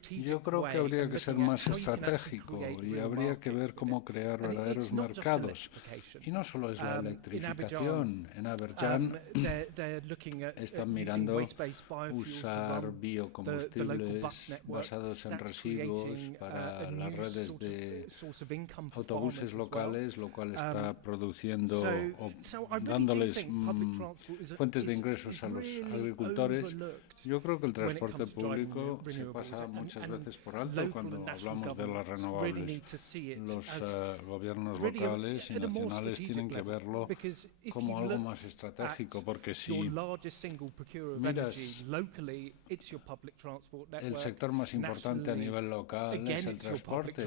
Yo creo que habría que ser más estratégico y habría que ver cómo crear verdaderos mercados. Y no solo es la electrificación. En Aberdeen están mirando usar biocombustibles basados en residuos para las redes de autobuses locales, lo cual está produciendo o dándoles fuentes de ingresos a los agricultores. Yo creo que el transporte público se pasa muchas veces por alto cuando hablamos de las renovables. Los gobiernos locales y nacionales tienen que verlo como algo más estratégico, porque si miras el sector más importante a nivel local es el transporte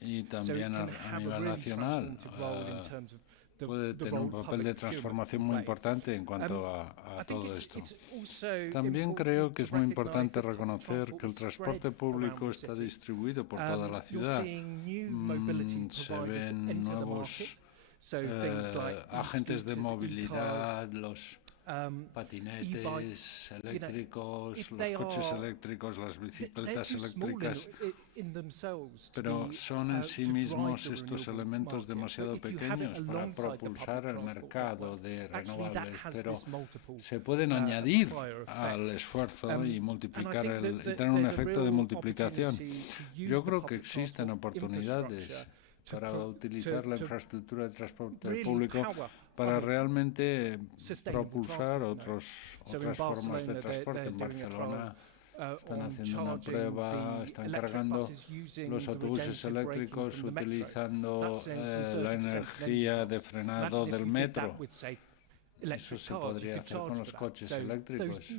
y también a nivel nacional. Puede tener un papel de transformación muy importante en cuanto a todo esto. También creo que es muy importante reconocer que el transporte público está distribuido por toda la ciudad. Se ven nuevos agentes de movilidad, los patinetes eléctricos, los coches eléctricos, las bicicletas eléctricas, pero son en sí mismos estos elementos demasiado pequeños para propulsar el mercado de renovables, pero se pueden añadir al esfuerzo y multiplicar y tener un efecto de multiplicación. Yo creo que existen oportunidades para utilizar la infraestructura de transporte público para realmente propulsar otras formas de transporte. En Barcelona están haciendo una prueba, están cargando los autobuses eléctricos utilizando la energía de frenado del metro. Eso se podría hacer con los coches eléctricos.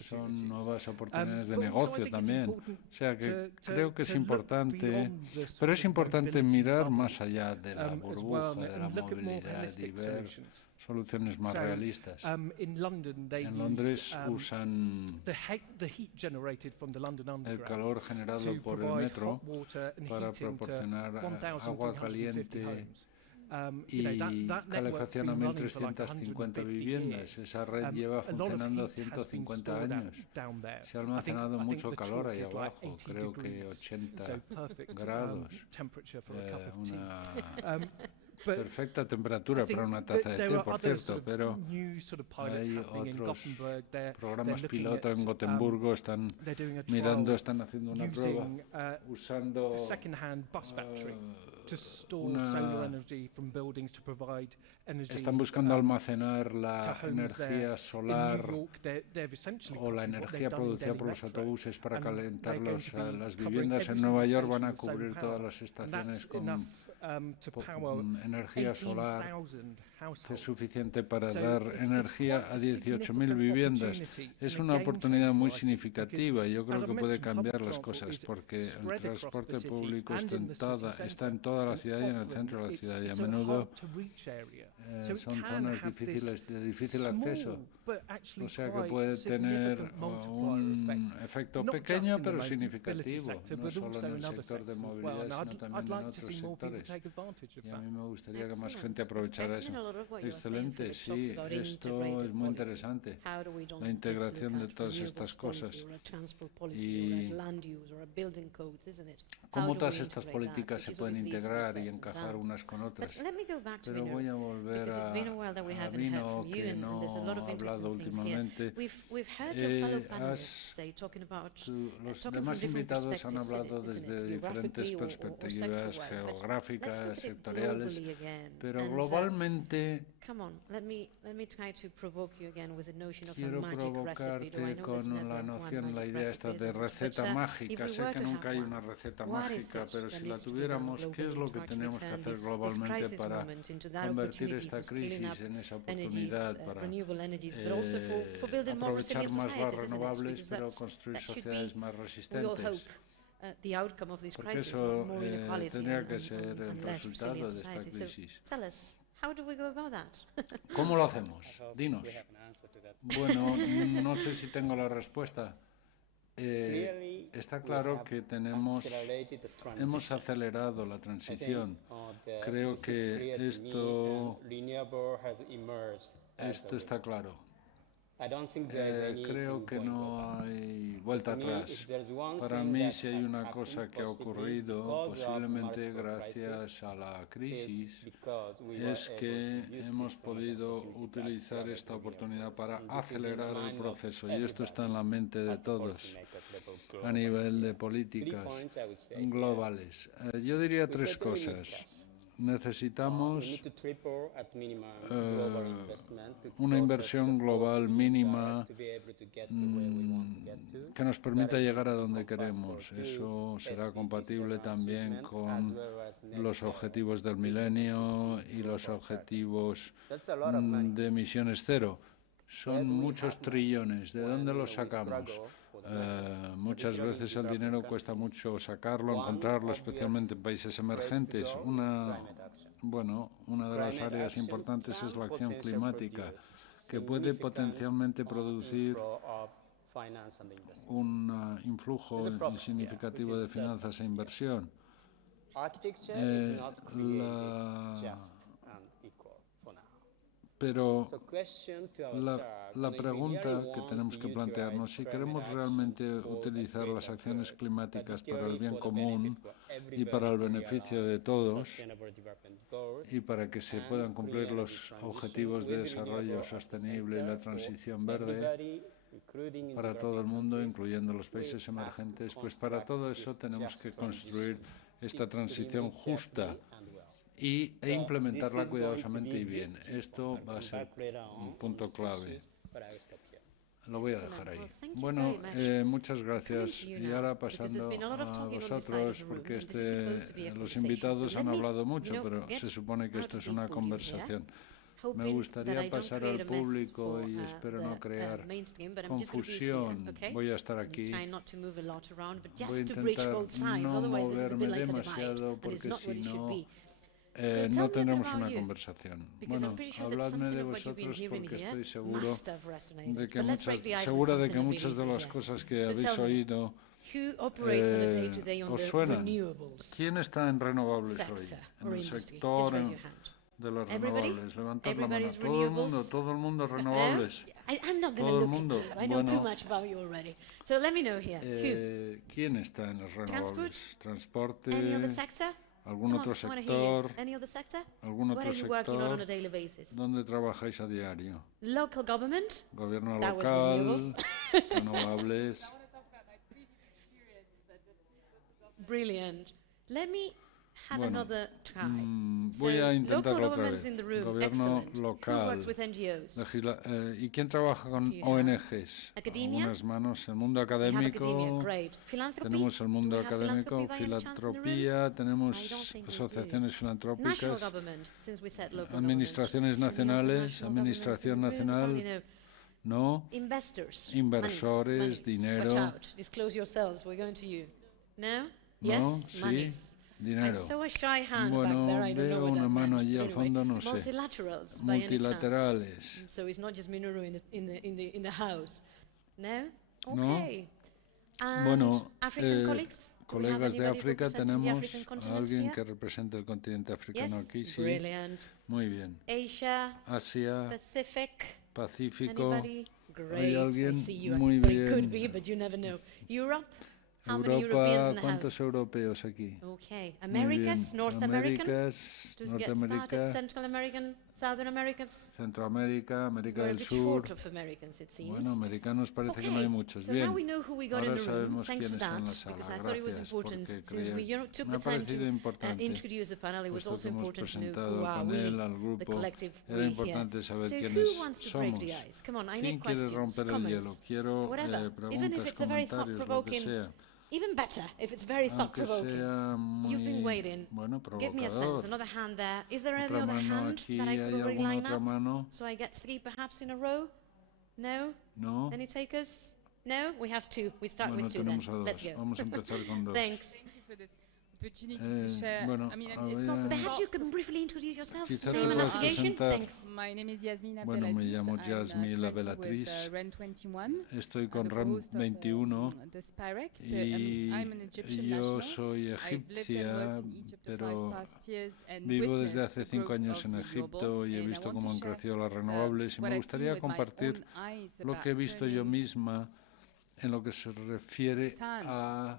Son nuevas oportunidades de negocio también. O sea que creo que es importante, pero es importante mirar más allá de la burbuja de la movilidad y ver soluciones más realistas. En Londres usan el calor generado por el metro para proporcionar agua caliente y calefacción a 1.350 viviendas. Esa red lleva funcionando 150 años. Se ha almacenado mucho calor ahí abajo, creo que 80 grados. Una perfecta temperatura para una taza de té, por cierto, pero hay otros programas piloto en Gotemburgo, están mirando, están haciendo una prueba usando están buscando almacenar la energía solar o la energía producida por los autobuses para calentar las viviendas. En Nueva York van a cubrir todas las estaciones con energía solar, que es suficiente para dar energía a 18.000 viviendas. Es una oportunidad muy significativa y yo creo que puede cambiar las cosas, porque el transporte público está en toda la ciudad y en el centro de la ciudad, y a menudo son zonas de difícil acceso. O sea que puede tener un efecto pequeño pero significativo, no solo en el sector de movilidad, sino también en otros sectores. Y a mí me gustaría que más gente aprovechara eso. Excelente, sí, esto es muy interesante, la integración de todas estas cosas. Y cómo todas estas políticas se pueden integrar y encajar unas con otras. Pero voy a volver a Vino, que no ha hablado últimamente. Los demás invitados han hablado desde diferentes perspectivas geográficas, sectoriales, pero globalmente que quiero provocarte con la noción, la idea esta de receta mágica. Sé que nunca hay una receta mágica, pero si la tuviéramos, ¿qué es lo que tenemos que hacer globalmente para convertir esta crisis en esa oportunidad para aprovechar más las renovables, pero construir sociedades más resistentes? Porque eso tendría que ser el resultado de esta crisis. ¿Cómo lo hacemos? Dinos. Bueno, no sé si tengo la respuesta. Está claro que hemos acelerado la transición. Creo que esto está claro. Creo que no hay vuelta atrás. Para mí, si hay una cosa que ha ocurrido, posiblemente gracias a la crisis, es que hemos podido utilizar esta oportunidad para acelerar el proceso. Y esto está en la mente de todos a nivel de políticas globales. Yo diría tres cosas. Necesitamos una inversión global mínima que nos permita llegar a donde queremos. Eso será compatible también con los objetivos del milenio y los objetivos de emisiones cero. Son muchos trillones. ¿De dónde los sacamos? Muchas veces el dinero cuesta mucho sacarlo, encontrarlo, especialmente en países emergentes. Una de las áreas importantes es la acción climática, que puede potencialmente producir un influjo significativo de finanzas e inversión. Pero la pregunta que tenemos que plantearnos, si queremos realmente utilizar las acciones climáticas para el bien común y para el beneficio de todos y para que se puedan cumplir los objetivos de desarrollo sostenible y la transición verde para todo el mundo, incluyendo los países emergentes, pues para todo eso tenemos que construir esta transición justa e implementarla cuidadosamente y bien. Esto va a ser un punto clave. Lo voy a dejar ahí. Bueno, muchas gracias. Y ahora pasando a vosotros, porque los invitados han hablado mucho, pero se supone que esto es una conversación. Me gustaría pasar al público y espero no crear confusión. Voy a estar aquí. Voy a intentar no moverme demasiado porque si no, no tendremos una conversación. Bueno, habladme de vosotros porque estoy seguro de que muchas de las cosas que habéis oído os suenan. ¿Quién está en renovables hoy? En el sector de los renovables. Levantad la mano. Todo el mundo renovables. Todo el mundo. Bueno, ¿quién está en los renovables? Transporte. ¿Algún otro sector? ¿Algún otro sector? ¿Dónde trabajáis a diario? Gobierno local, renovables. Bueno, voy a intentarlo otra vez. Gobierno local. ¿Y quién trabaja con ONGs? Algunas manos. El mundo académico. Tenemos el mundo académico, filantropía, tenemos asociaciones filantrópicas, administraciones nacionales, administración nacional, no, inversores, dinero, no, sí. Dinero. Bueno, veo una mano allí al fondo, no sé. Multilaterales. ¿No? Bueno, colegas de África, tenemos a alguien que representa el continente africano aquí, sí. Muy bien. Asia, Pacífico. ¿Hay alguien? Muy bien. Europa, ¿cuántos europeos aquí? Américas, Norteamérica, Centroamérica, América del Sur. Bueno, americanos parece que no hay muchos. Bien, ahora sabemos quién está en la sala. Gracias, porque me ha parecido importante, puesto que hemos presentado al panel, al grupo, era importante saber quiénes somos. ¿Quién quiere romper el hielo? Quiero preguntas, comentarios, lo que sea. Even better if it's very thought-provoking. You've been waiting. Bueno, give me a sense. Another hand there. Is there any other hand that I could already line up? So I get 3 perhaps in a row? No? No. Any takers? No? We have 2. We start Bueno, with 2 then. Let's go. Vamos a empezar con 2. Thanks. Thank you for this opportunity to share. Bueno, Perhaps you can briefly introduce yourself. Quizá Name and affiliation. Thanks. My name is Yasmin Abdelaziz. Bueno, me llamo Yasmin Abdelaziz. Estoy con REN 21 y yo soy egipcia, pero vivo desde hace 5 años en Egipto y he visto cómo han crecido las renovables y me gustaría compartir lo que he visto yo misma en lo que se refiere a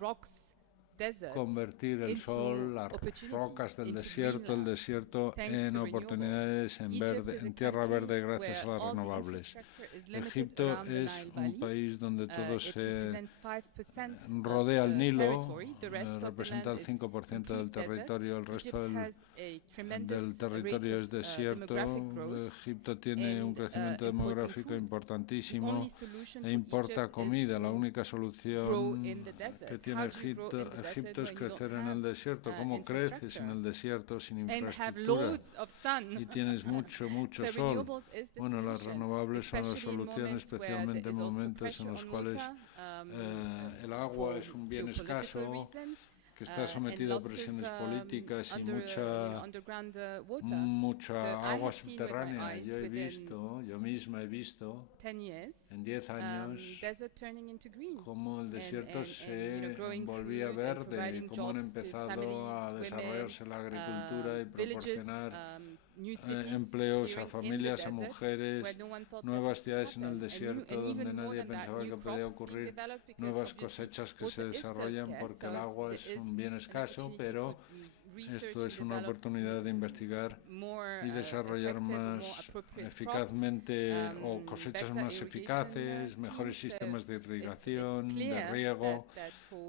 convertir el sol, las rocas del desierto, el desierto en oportunidades en tierra verde gracias a las renovables. Egipto es un país donde todo se rodea al Nilo, representa el 5% del territorio, el resto del territorio es desierto. Egipto tiene un crecimiento demográfico importantísimo e importa comida. La única solución que tiene Egipto es crecer en el desierto. ¿Cómo creces en el desierto sin infraestructura? Y tienes mucho sol. Bueno, las renovables son la solución, especialmente en momentos en los cuales el agua es un bien escaso, que está sometido a presiones políticas y mucha agua subterránea. Yo misma he visto en 10 años cómo el desierto se volvía verde y cómo han empezado a desarrollarse la agricultura y proporcionar empleos a familias, a mujeres, nuevas ciudades en el desierto donde nadie pensaba que podía ocurrir, nuevas cosechas que se desarrollan porque el agua es un bien escaso, pero esto es una oportunidad de investigar y desarrollar más eficazmente o cosechas más eficaces, mejores sistemas de irrigación, de riego.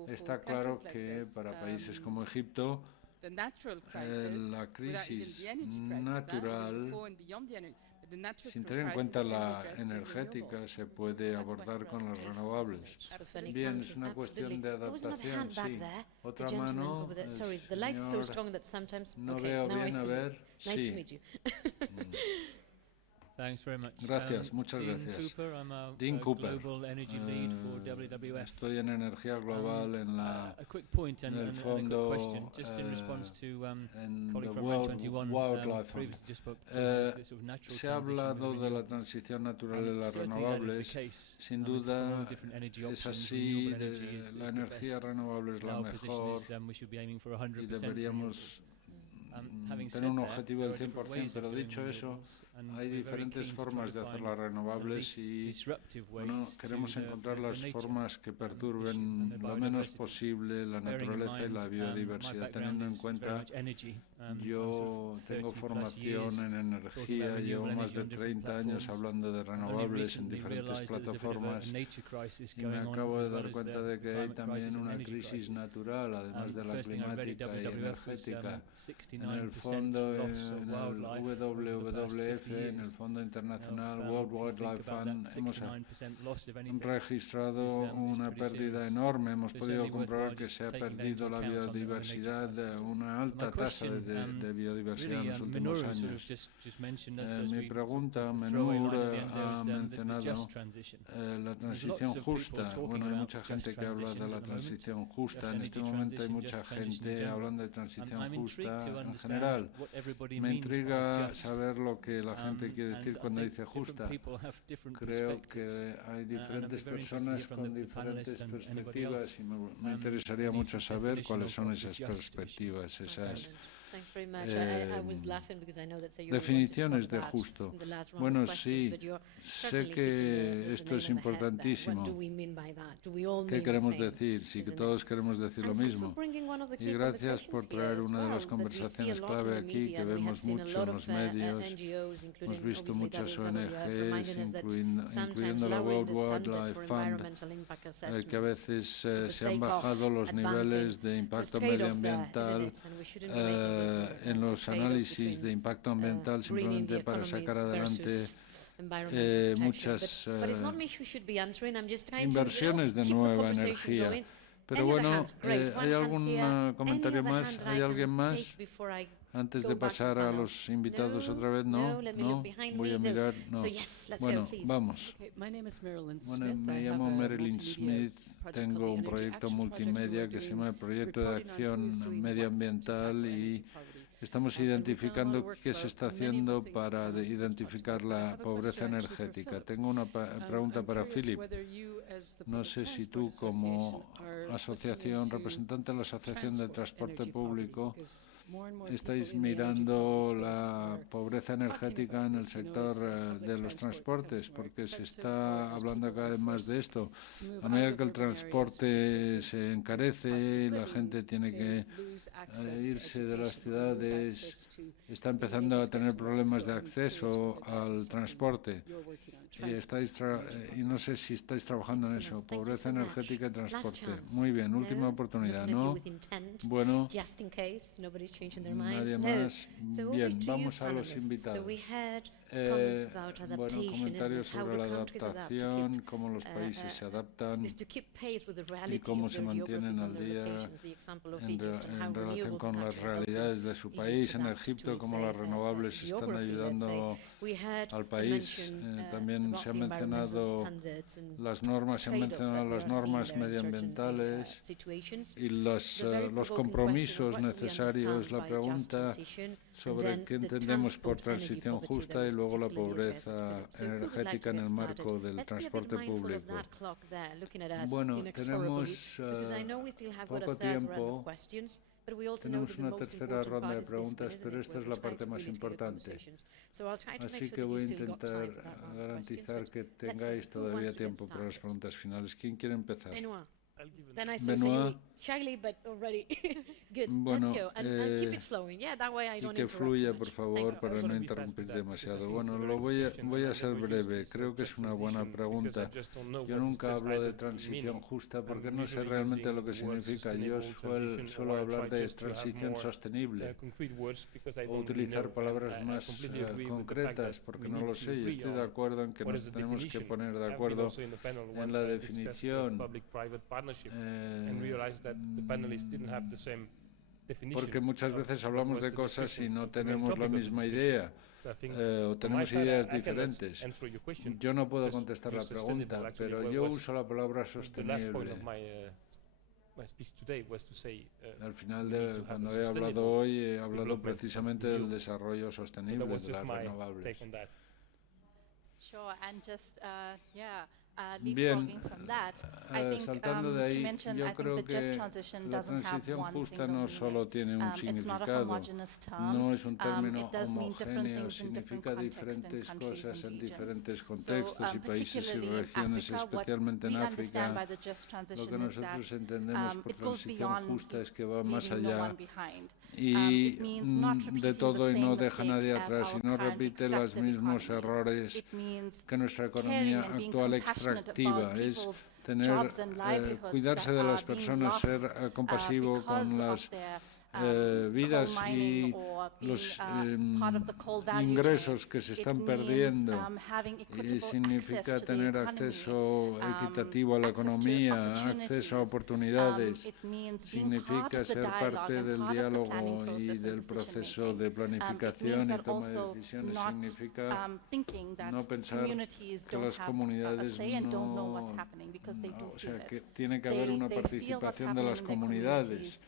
Está claro que para países como Egipto, la crisis natural, sin tener en cuenta la energética, se puede abordar con las renovables. Bien, es una cuestión de adaptación, sí. Otra mano, no veo bien, a ver, sí. Gracias, muchas gracias. Dean Cooper, estoy en energía global en el fondo en the World Wildlife Fund. Se ha hablado de la transición natural de las renovables. Sin duda es así, la energía renovable es la mejor y deberíamos tener un objetivo del 100%, pero dicho eso, hay diferentes formas de hacer las renovables y queremos encontrar las formas que perturben lo menos posible la naturaleza y la biodiversidad, teniendo en cuenta, yo tengo formación en energía, llevo más de 30 años hablando de renovables en diferentes plataformas y me acabo de dar cuenta de que hay también una crisis natural, además de la climática y energética. En el fondo, en el WWF, en el Fondo Internacional World Wildlife Fund, hemos registrado una pérdida enorme. Hemos podido comprobar que se ha perdido la biodiversidad, una alta tasa de biodiversidad en los últimos años. Mi pregunta, Menur ha mencionado la transición justa. Bueno, hay mucha gente que habla de la transición justa. En este momento hay mucha gente hablando de transición justa en general. Me intriga saber lo que la gente quiere decir cuando dice justa. Creo que hay diferentes personas con diferentes perspectivas y me interesaría mucho saber cuáles son esas perspectivas, esas definiciones de justo. Bueno, sí, sé que esto es importantísimo. ¿Qué queremos decir? Sí, que todos queremos decir lo mismo. Y gracias por traer una de las conversaciones clave aquí, que vemos mucho en los medios. Hemos visto muchas ONGs, incluyendo la World Wildlife Fund, que a veces se han bajado los niveles de impacto medioambiental en los análisis de impacto ambiental simplemente para sacar adelante muchas inversiones de nueva energía. Pero bueno, ¿hay algún comentario más? ¿Hay alguien más? Antes de pasar a los invitados otra vez, ¿no? Voy a mirar, no. Bueno, vamos. Bueno, me llamo Marilyn Smith, tengo un proyecto multimedia que se llama el Proyecto de Acción Medioambiental y estamos identificando qué se está haciendo para identificar la pobreza energética. Tengo una pregunta para Philip. No sé si tú, como asociación, representante de la Asociación de Transporte Público, estáis mirando la pobreza energética en el sector de los transportes, porque se está hablando cada vez más de esto. A medida que el transporte se encarece, la gente tiene que irse de las ciudades, está empezando a tener problemas de acceso al transporte. Y no sé si estáis trabajando en eso, pobreza energética y transporte. Muy bien, última oportunidad, ¿no? Bueno, nadie más. Bien, vamos a los invitados. Bueno, comentarios sobre la adaptación, cómo los países se adaptan y cómo se mantienen al día en relación con las realidades de su país. En Egipto, cómo las renovables están ayudando al país. También se han mencionado las normas medioambientales y los compromisos necesarios. La pregunta sobre qué entendemos por transición justa y luego la pobreza energética en el marco del transporte público. Bueno, tenemos poco tiempo. Tenemos una tercera ronda de preguntas, pero esta es la parte más importante. Así que voy a intentar garantizar que tengáis todavía tiempo para las preguntas finales. ¿Quién quiere empezar? Benoit. Bueno, y que fluya, por favor, para no interrumpir demasiado. Bueno, voy a ser breve. Creo que es una buena pregunta. Yo nunca hablo de transición justa porque no sé realmente lo que significa. Yo suelo hablar de transición sostenible o utilizar palabras más concretas porque no lo sé y estoy de acuerdo en que nos tenemos que poner de acuerdo en la definición. Porque muchas veces hablamos de cosas y no tenemos la misma idea o tenemos ideas diferentes. Yo no puedo contestar la pregunta, pero yo uso la palabra sostenible. Al final, cuando he hablado hoy, he hablado precisamente del desarrollo sostenible de las renovables. Bien, saltando de ahí, yo creo que la transición justa no solo tiene un significado, no es un término homogéneo, significa diferentes cosas en diferentes contextos y países y regiones, especialmente en África. Lo que nosotros entendemos por transición justa es que va más allá y de todo y no deja a nadie atrás y no repite los mismos errores que nuestra economía actual extractiva. Es cuidarse de las personas, ser compasivo con las vidas y los ingresos que se están perdiendo. Y significa tener acceso equitativo a la economía, acceso a oportunidades. Significa ser parte del diálogo y del proceso de planificación y toma de decisiones. Significa no pensar que las comunidades o sea, que tiene que haber una participación de las comunidades.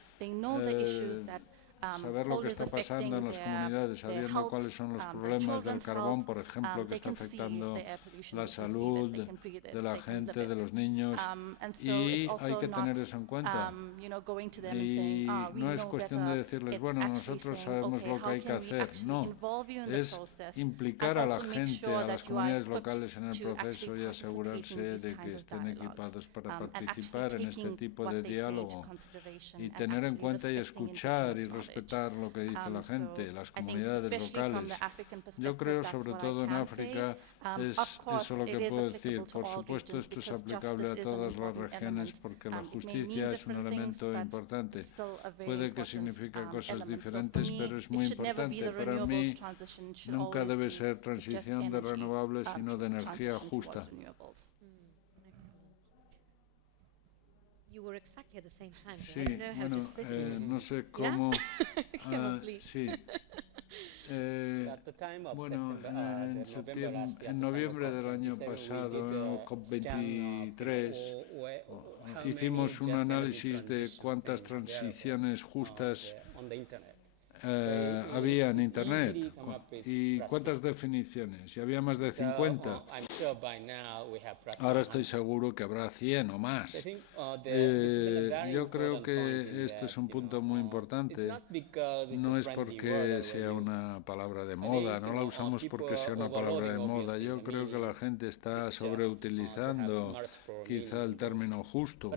saber lo que está pasando en las comunidades, sabiendo cuáles son los problemas del carbón, por ejemplo, que está afectando la salud de la gente, de los niños, y hay que tener eso en cuenta. Y no es cuestión de decirles, bueno, nosotros sabemos lo que hay que hacer. No, es implicar a la gente, a las comunidades locales en el proceso y asegurarse de que estén equipados para participar en este tipo de diálogo y tener en cuenta y escuchar y respetar lo que dice la gente, las comunidades locales. Yo creo, sobre todo en África, es eso lo que puedo decir. Por supuesto, esto es aplicable a todas las regiones porque la justicia es un elemento importante. Puede que signifique cosas diferentes, pero es muy importante. Para mí, nunca debe ser transición de renovables, sino de energía justa. Sí, bueno, no sé cómo. Sí. Bueno, en noviembre del año pasado, en el COP23, hicimos un análisis de cuántas transiciones justas había en Internet y cuántas definiciones, y había más de 50. Ahora estoy seguro que habrá 100 o más. Yo creo que esto es un punto muy importante. No es porque sea una palabra de moda, no la usamos porque sea una palabra de moda. Yo creo que la gente está sobreutilizando quizá el término justo,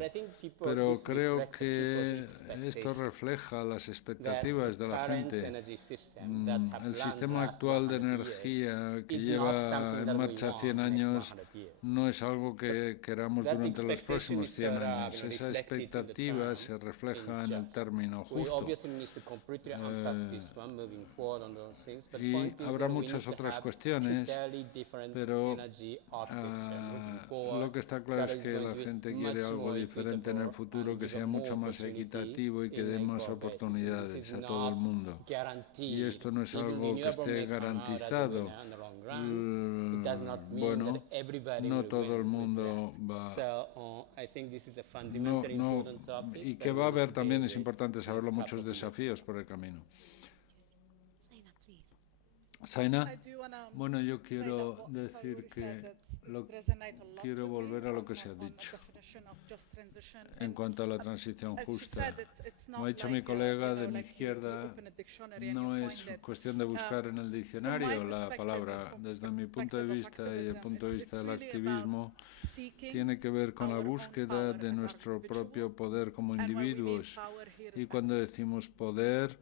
pero creo que esto refleja las expectativas de la gente. El sistema actual de energía que lleva en marcha 100 años no es algo que queramos durante los próximos 100 años. Esa expectativa se refleja en el término justo. Y habrá muchas otras cuestiones, pero lo que está claro es que la gente quiere algo diferente en el futuro, que sea mucho más equitativo y que dé más oportunidades a todo el mundo. Y esto no es algo que esté garantizado. Bueno, no todo el mundo va. Y que va a haber también, es importante saberlo, muchos desafíos por el camino. Saina, bueno, yo quiero decir que quiero volver a lo que se ha dicho en cuanto a la transición justa. Como ha dicho mi colega de mi izquierda, no es cuestión de buscar en el diccionario la palabra. Desde mi punto de vista y el punto de vista del activismo, tiene que ver con la búsqueda de nuestro propio poder como individuos. Y cuando decimos poder,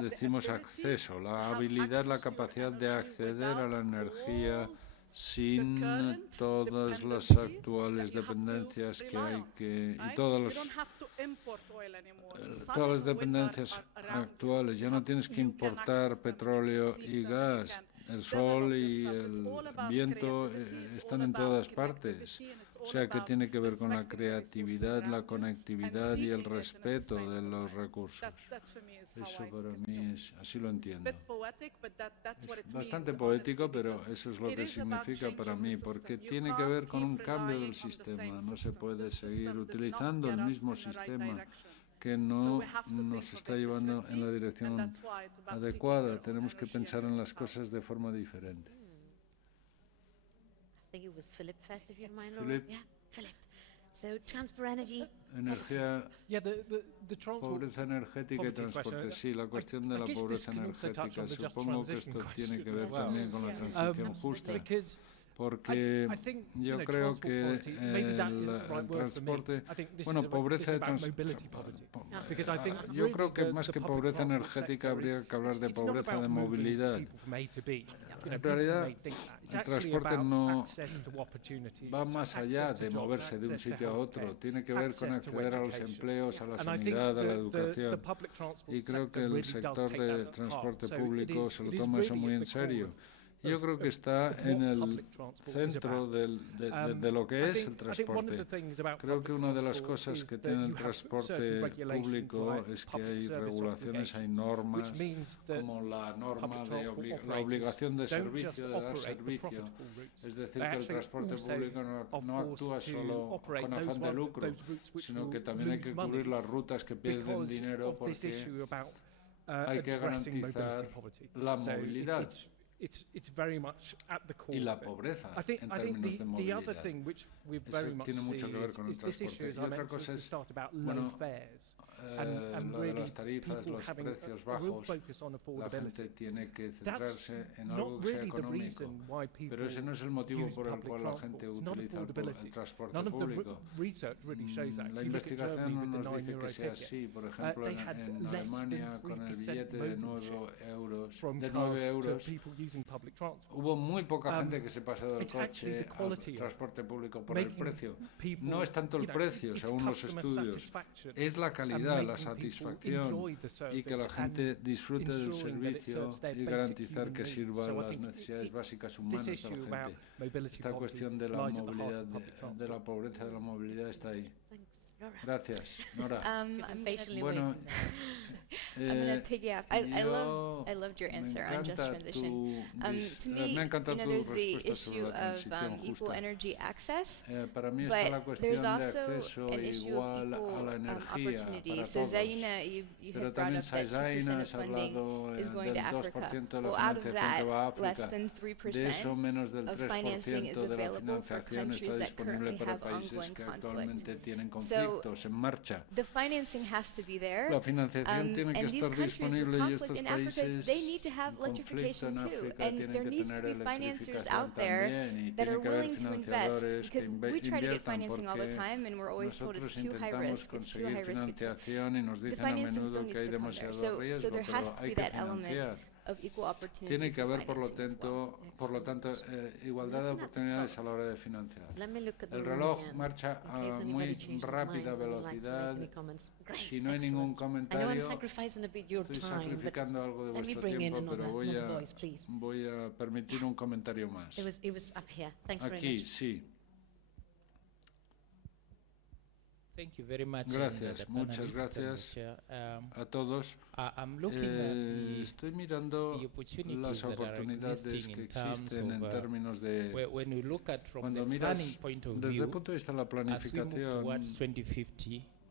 decimos acceso, la habilidad, la capacidad de acceder a la energía sin todas las actuales dependencias que hay y todas las dependencias actuales. Ya no tienes que importar petróleo y gas. El sol y el viento están en todas partes. O sea que tiene que ver con la creatividad, la conectividad y el respeto de los recursos. Eso para mí es, así lo entiendo. Es bastante poético, pero eso es lo que significa para mí, porque tiene que ver con un cambio del sistema. No se puede seguir utilizando el mismo sistema que no nos está llevando en la dirección adecuada. Tenemos que pensar en las cosas de forma diferente. Philip. Energía, pobreza energética y transporte. Sí, la cuestión de la pobreza energética. Supongo que esto tiene que ver también con la transición justa. Porque yo creo que el transporte, bueno, pobreza de transporte, yo creo que más que pobreza energética habría que hablar de pobreza de movilidad. En realidad, el transporte no va más allá de moverse de un sitio a otro, tiene que ver con acceder a los empleos, a la sanidad, a la educación. Y creo que el sector de transporte público se lo toma eso muy en serio. Yo creo que está en el centro de lo que es el transporte. Creo que una de las cosas que tiene el transporte público es que hay regulaciones, hay normas, como la norma de la obligación de servicio, de dar servicio. Es decir, que el transporte público no actúa solo con afán de lucro, sino que también hay que cubrir las rutas que pierden dinero porque hay que garantizar la movilidad y la pobreza en términos de movilidad. Eso tiene mucho que ver con el transporte. Y otra cosa es, bueno, lo de las tarifas, los precios bajos. La gente tiene que centrarse en algo que sea económico, pero ese no es el motivo por el cual la gente utiliza el transporte público. La investigación no nos dice que sea así. Por ejemplo, en Alemania, con el billete de 9 euros, hubo muy poca gente que se pasó del coche al transporte público por el precio. No es tanto el precio, según los estudios, es la calidad, la satisfacción y que la gente disfrute del servicio y garantizar que sirva a las necesidades básicas humanas de la gente. Esta cuestión de la movilidad, de la pobreza de la movilidad está ahí. Gracias, Nora. Bueno, I'm going to piggyback. I loved your answer on just transition. To me, there's the issue of equal energy access, but there's also an issue of equal opportunity. So Zaina, you had brought up that 2% of funding is going to Africa. Well, out of that, less than 3% of financing is available for countries that currently have ongoing conflict. So the financing has to be there. La financiación tiene que estar disponible y estos países they need to have electrification too, and there needs to be financiers out there that are willing to invest, because we try to get financing all the time and we're always told it's too high risk, it's too high risk. The financing still needs to come there, so there has to be that element of equal opportunity. Tiene que haber, por lo tanto, igualdad de oportunidades a la hora de financiar. El reloj marcha a muy rápida velocidad. Si no hay ningún comentario, estoy sacrificando algo de vuestro tiempo, pero voy a permitir un comentario más. Aquí, sí. Gracias, muchas gracias a todos. Estoy mirando las oportunidades que existen en términos de, cuando miras desde el punto de vista de la planificación,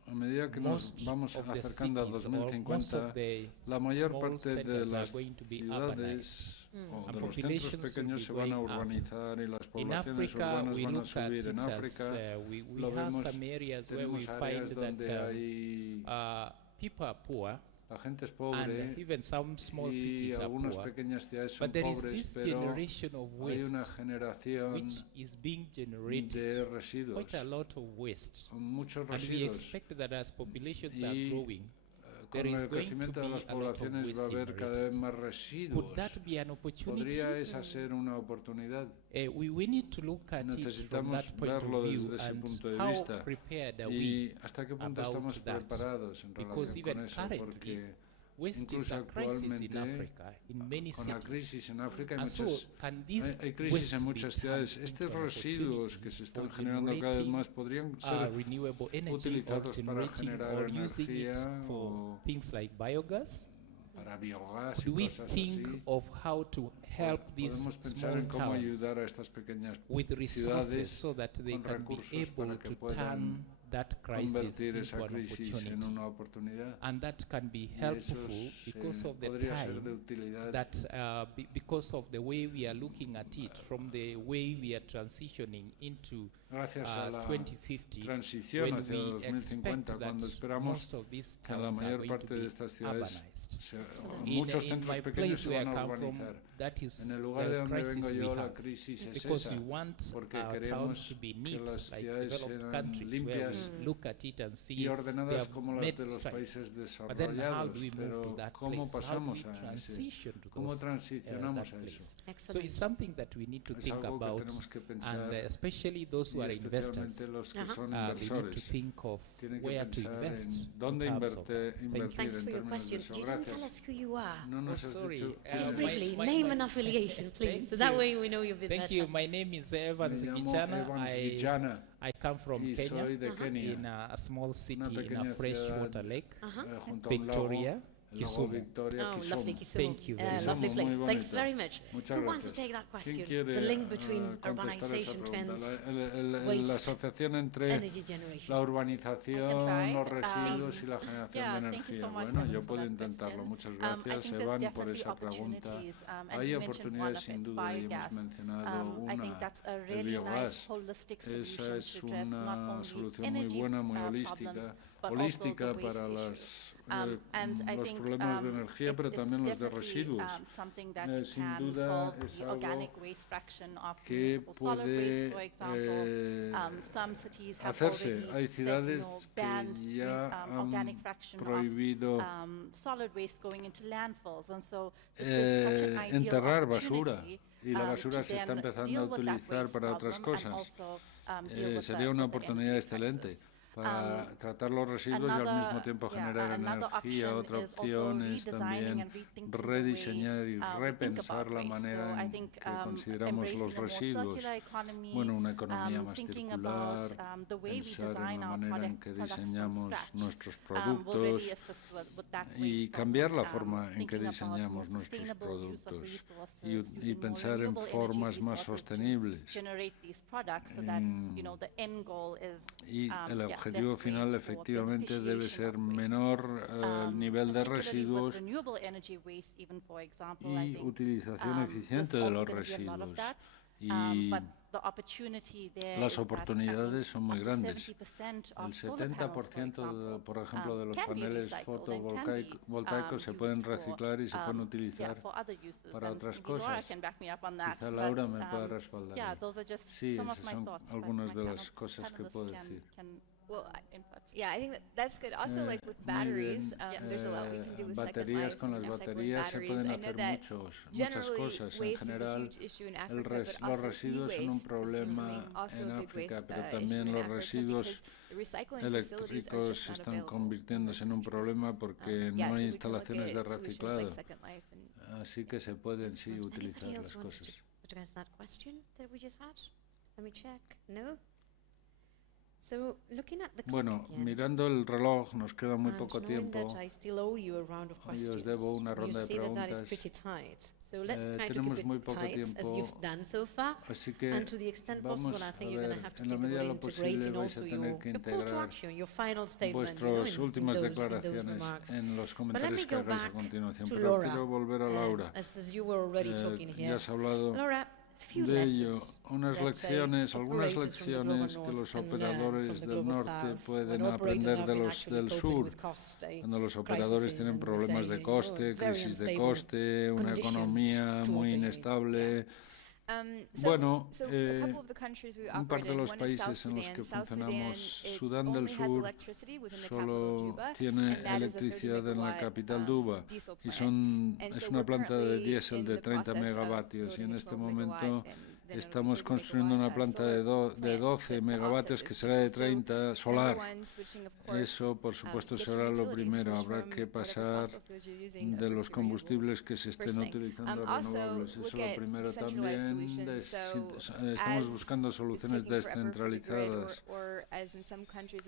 a medida que nos vamos acercando a 2050, la mayor parte de las ciudades o de los centros pequeños se van a urbanizar y las poblaciones urbanas van a subir. En África lo vemos, tenemos áreas donde hay la gente es pobre y algunas pequeñas ciudades son pobres, pero hay una generación de residuos, son muchos residuos, y con el crecimiento de las poblaciones va a haber cada vez más residuos. ¿Podría esa ser una oportunidad? Necesitamos verlo desde ese punto de vista. ¿Y hasta qué punto estamos preparados en relación con eso? Porque incluso actualmente, con la crisis en África, hay crisis en muchas ciudades. Estos residuos que se están generando cada vez más podrían ser utilizados para generar energía o para biogás y cosas así. Podemos pensar en cómo ayudar a estas pequeñas ciudades con recursos para que puedan convertir esa crisis en una oportunidad. And that can be helpful because of the time because of the way we are looking at it, from the way we are transitioning into 2050, transición hacia 2050, cuando esperamos que la mayor parte de estas ciudades, muchos centros pequeños se van a urbanizar. En el lugar de donde vengo yo, la crisis es esa, porque queremos que las ciudades sean limpias y ordenadas como las de los países desarrollados, pero ¿cómo pasamos a ese? ¿Cómo transicionamos a eso? So it's something that we need to think about, and especially those who are investors, los que son they need to inversores think of tienen que where to pensar invest. en dónde invertir Thanks en for your términos de question. eso. You didn't tell us who you are. No nos has dicho Just briefly, name and affiliation, please, so that way we know you're a bit better. Thank you. My name is Evans Gichana. I come from Kenya, in a small city in a freshwater lake, Victoria. Lago Victoria, lovely, Kisumu. Kisumu. Thank you very Lovely Kisumu, place. muy Thanks bonito. very much. Muchas Who wants to gracias. take that question? ¿Quién quiere The link between contestar esa urbanization pregunta? trends, La waste, asociación entre energy generation. la urbanización, try. los residuos y la generación yeah, de thank you energía. so much, Bueno, Evan, yo for puedo that intentarlo. question. Muchas I gracias, think there's Evan, por definitely esa pregunta. opportunities, and Hay you mentioned one oportunidades of sin it, duda y hemos biogas. mencionado I think una, that's a el really biogás. nice holistic Esa solution es to address not una only solución muy energy buena, muy problems, holística, but also the waste para issues. And I los think problemas de energía, pero también los de residuos. something that Sin can duda solve es the algo organic waste fraction of que municipal solid waste, for puede example. Some cities have hacerse. already Hay said, ciudades banned que ya organic han fraction prohibido of solid waste going into landfills, and so this is such an ideal enterrar basura, opportunity, y la basura to se está then empezando a deal with that utilizar waste para otras problem and cosas. also, deal with Sería the una energy oportunidad excelente crisis. para tratar los residuos y al mismo tiempo generar energía. Otra opción es también rediseñar y repensar la manera en que consideramos los residuos. Bueno, una economía más circular, pensar en la manera en que diseñamos nuestros productos y cambiar la forma en que diseñamos nuestros productos y pensar en formas más sostenibles. Y el objetivo final efectivamente debe ser menor el nivel de residuos y utilización eficiente de los residuos. Y las oportunidades son muy grandes. El 70%, por ejemplo, de los paneles fotovoltaicos se pueden reciclar y se pueden utilizar para otras cosas. Quizá Laura me pueda respaldar. Sí, esas son algunas de las cosas que puedo decir. Well, yeah, I think that's good. Also, like with batteries, there's a lot we can do with baterías, con las baterías se pueden hacer muchas cosas. En general, los residuos son un problema en África, pero también los residuos eléctricos están convirtiéndose en un problema porque no hay instalaciones de reciclado. Así que se pueden sí utilizar las cosas. Bueno, mirando el reloj, nos queda muy poco tiempo y os debo una ronda de preguntas. Tenemos muy poco tiempo, así que vamos a ver, en la medida de lo posible vais a tener que integrar vuestras últimas declaraciones en los comentarios que hagáis a continuación. Pero quiero volver a Laura. Ya has hablado de ello, algunas lecciones que los operadores del norte pueden aprender de los del sur, cuando los operadores tienen problemas de coste, crisis de coste, una economía muy inestable. Bueno, un par de los países en los que funcionamos, Sudán del Sur solo tiene electricidad en la capital Juba y es una planta de diésel de 30 megavatios y en este momento estamos construyendo una planta de 12 megavatios que será de 30 solar. Eso, por supuesto, será lo primero. Habrá que pasar de los combustibles que se estén utilizando renovables. Eso es lo primero también. Estamos buscando soluciones descentralizadas.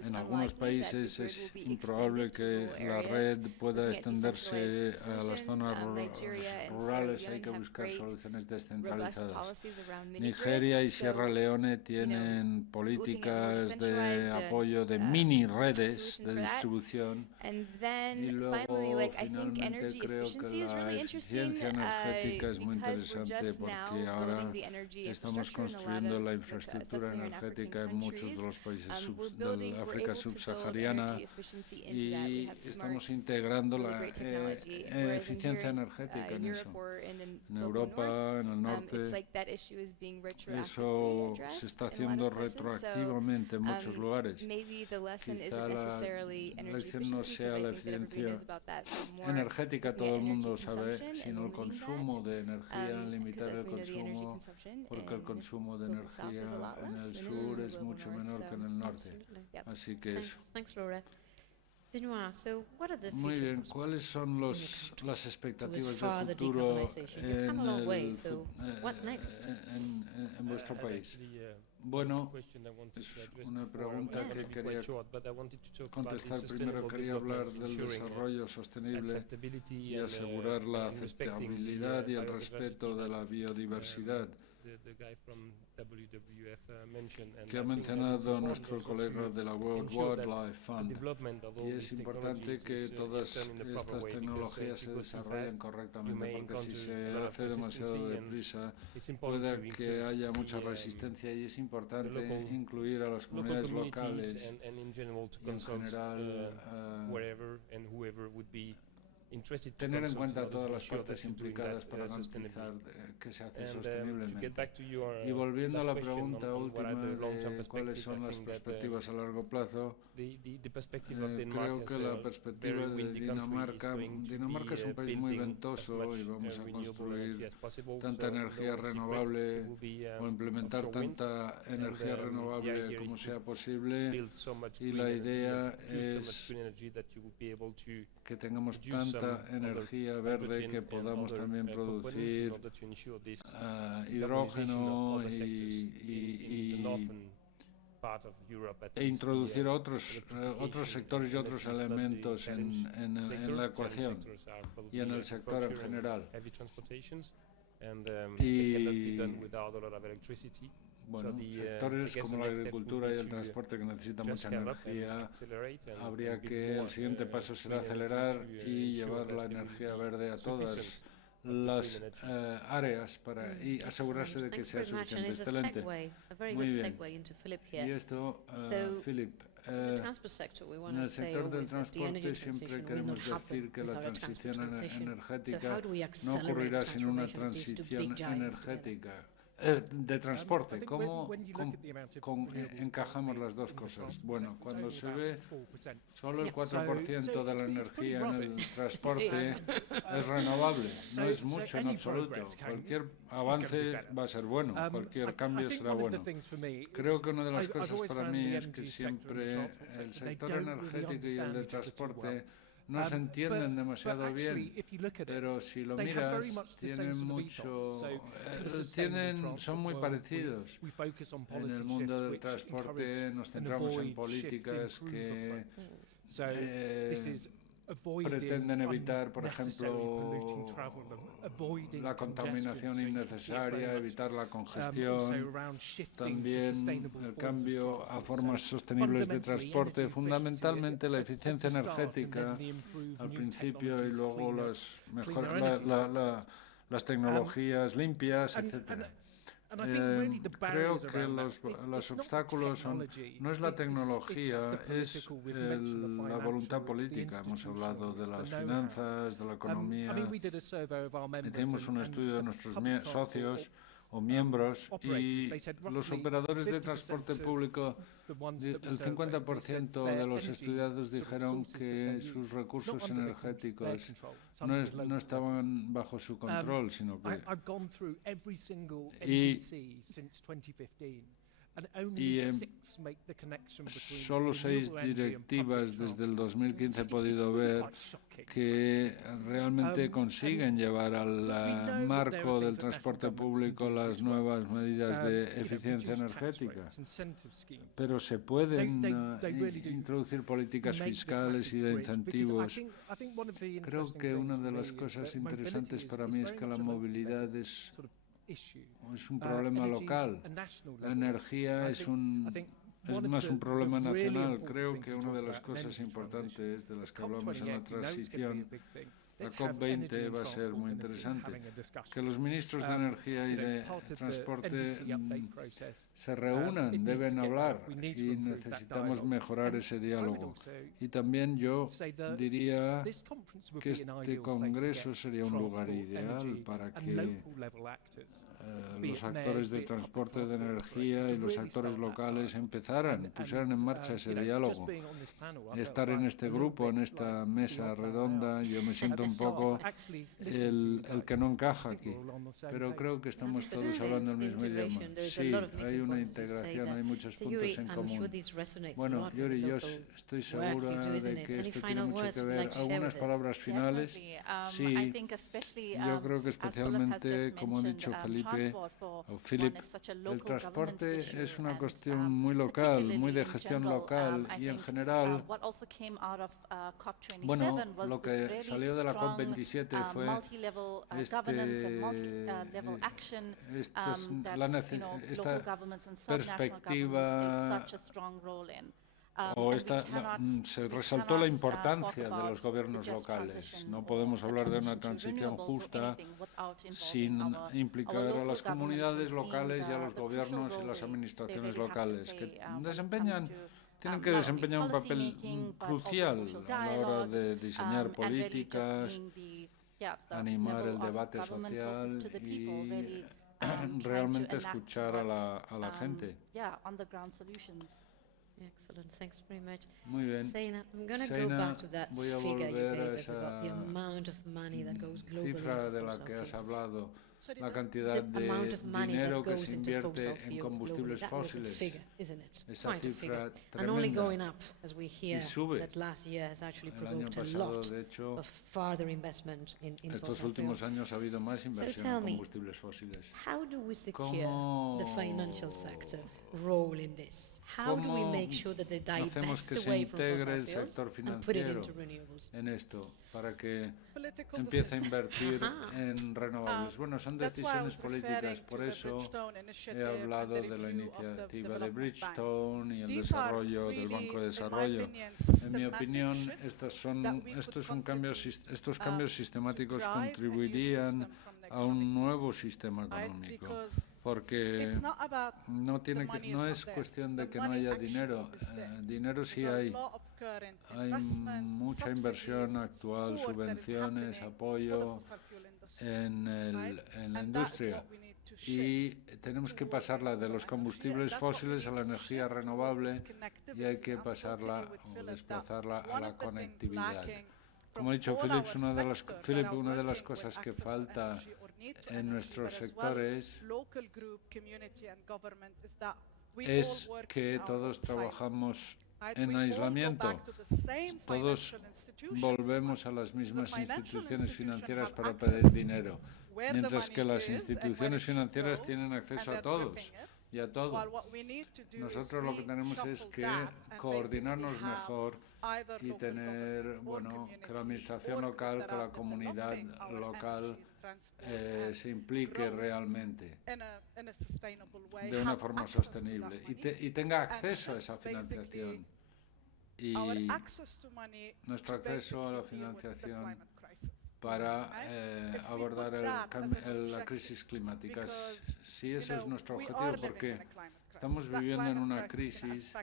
En algunos países es improbable que la red pueda extenderse a las zonas rurales. Hay que buscar soluciones descentralizadas. Nigeria y Sierra Leone tienen políticas de apoyo de mini redes de distribución y luego finalmente creo que la eficiencia energética es muy interesante porque ahora estamos construyendo la infraestructura energética en muchos de los países de África subsahariana y estamos integrando la eficiencia energética en eso. En Europa, en el norte, eso se está haciendo retroactivamente en muchos lugares. Quizá la lección no sea la eficiencia energética, todo el mundo sabe, sino el consumo de energía, limitar el consumo, porque el consumo de energía en el sur es mucho menor que en el norte. Así que eso. Muy bien, ¿cuáles son las expectativas de futuro en vuestro país? Bueno, es una pregunta que quería contestar. Primero quería hablar del desarrollo sostenible y asegurar la aceptabilidad y el respeto de la biodiversidad, que ha mencionado nuestro colega de la World Wildlife Fund. Y es importante que todas estas tecnologías se desarrollen correctamente, porque si se hace demasiado deprisa, puede que haya mucha resistencia, y es importante incluir a las comunidades locales y en general tener en cuenta todas las partes implicadas para garantizar que se hace sosteniblemente. Y volviendo a la pregunta última de cuáles son las perspectivas a largo plazo, creo que la perspectiva de Dinamarca es un país muy ventoso, y vamos a construir tanta energía renovable o implementar tanta energía renovable como sea posible, y la idea es que tengamos tanta energía verde que podamos también producir hidrógeno e introducir otros sectores y otros elementos en la ecuación y en el sector en general. Y bueno, sectores como la agricultura y el transporte que necesitan mucha energía, habría que, el siguiente paso será acelerar y llevar la energía verde a todas las áreas y asegurarse de que sea suficiente. Excelente. Muy bien. Y esto, Philip, en el sector del transporte siempre queremos decir que la transición energética no ocurrirá sin una transición energética. De transporte, ¿cómo encajamos las dos cosas? Bueno, cuando se ve solo el 4% de la energía en el transporte es renovable, no es mucho en absoluto. Cualquier avance va a ser bueno, cualquier cambio será bueno. Creo que una de las cosas para mí es que siempre el sector energético y el de transporte no se entienden demasiado bien, pero si lo miras, son muy parecidos. En el mundo del transporte nos centramos en políticas que pretenden evitar, por ejemplo, la contaminación innecesaria, evitar la congestión, también el cambio a formas sostenibles de transporte, fundamentalmente la eficiencia energética al principio y luego las tecnologías limpias, etcétera. Creo que los obstáculos no es la tecnología, es la voluntad política. Hemos hablado de las finanzas, de la economía. Hicimos un estudio de nuestros socios o miembros, y los operadores de transporte público, el 50% de los estudiados dijeron que sus recursos energéticos no estaban bajo su control, sino que... Solo 6 directivas desde el 2015 he podido ver que realmente consiguen llevar al marco del transporte público las nuevas medidas de eficiencia energética. Pero se pueden introducir políticas fiscales y de incentivos. Creo que una de las cosas interesantes para mí es que la movilidad es un problema local. La energía es más un problema nacional. Creo que una de las cosas importantes de las que hablamos en la transición, la COP20 va a ser muy interesante. Que los ministros de energía y de transporte se reúnan, deben hablar, y necesitamos mejorar ese diálogo. Y también yo diría que este congreso sería un lugar ideal para que los actores de transporte de energía y los actores locales pusieran en marcha ese diálogo. Y estar en este grupo, en esta mesa redonda, yo me siento un poco el que no encaja aquí, pero creo que estamos todos hablando el mismo idioma. Sí, hay una integración, hay muchos puntos en común. Bueno, Yuri, yo estoy segura de que esto tiene mucho que ver. ¿Algunas palabras finales? Sí, yo creo que especialmente, como ha dicho Philip, el transporte es una cuestión muy local, muy de gestión local y en general, bueno, lo que salió de la COP27 fue esta perspectiva se resaltó la importancia de los gobiernos locales. No podemos hablar de una transición justa sin implicar a las comunidades locales y a los gobiernos y las administraciones locales, que tienen que desempeñar un papel crucial a la hora de diseñar políticas, animar el debate social y realmente escuchar a la gente. Excellent, thanks very much. Muy bien. Zaina, I'm going to go back to that figure you gave us about the amount of money that goes globally cifra de la que has hablado, la cantidad de dinero que se invierte en combustibles fósiles. Esa cifra tremenda. Y sube. El año pasado, de hecho, estos últimos años ha habido más inversión en combustibles fósiles. ¿Cómo hacemos que se integre el sector financiero en esto para que empiece a invertir en renovables? Bueno, son decisiones políticas, por eso he hablado de la iniciativa de Bridgestone y el desarrollo del Banco de Desarrollo. En mi opinión, estos cambios sistemáticos contribuirían a un nuevo sistema económico, porque no es cuestión de que no haya dinero. Dinero sí hay. Hay mucha inversión actual, subvenciones, apoyo en la industria. Y tenemos que pasarla de los combustibles fósiles a la energía renovable y hay que pasarla o desplazarla a la conectividad. Como ha dicho Philip, una de las cosas que falta en nuestros sectores es que todos trabajamos en aislamiento. Todos volvemos a las mismas instituciones financieras para pedir dinero, mientras que las instituciones financieras tienen acceso a todos y a todo. Nosotros lo que tenemos es que coordinarnos mejor y tener, que la administración local, que la comunidad local se implique realmente de una forma sostenible y tenga acceso a esa financiación. Y nuestro acceso a la financiación para abordar la crisis climática. Sí, ese es nuestro objetivo, porque estamos viviendo en una crisis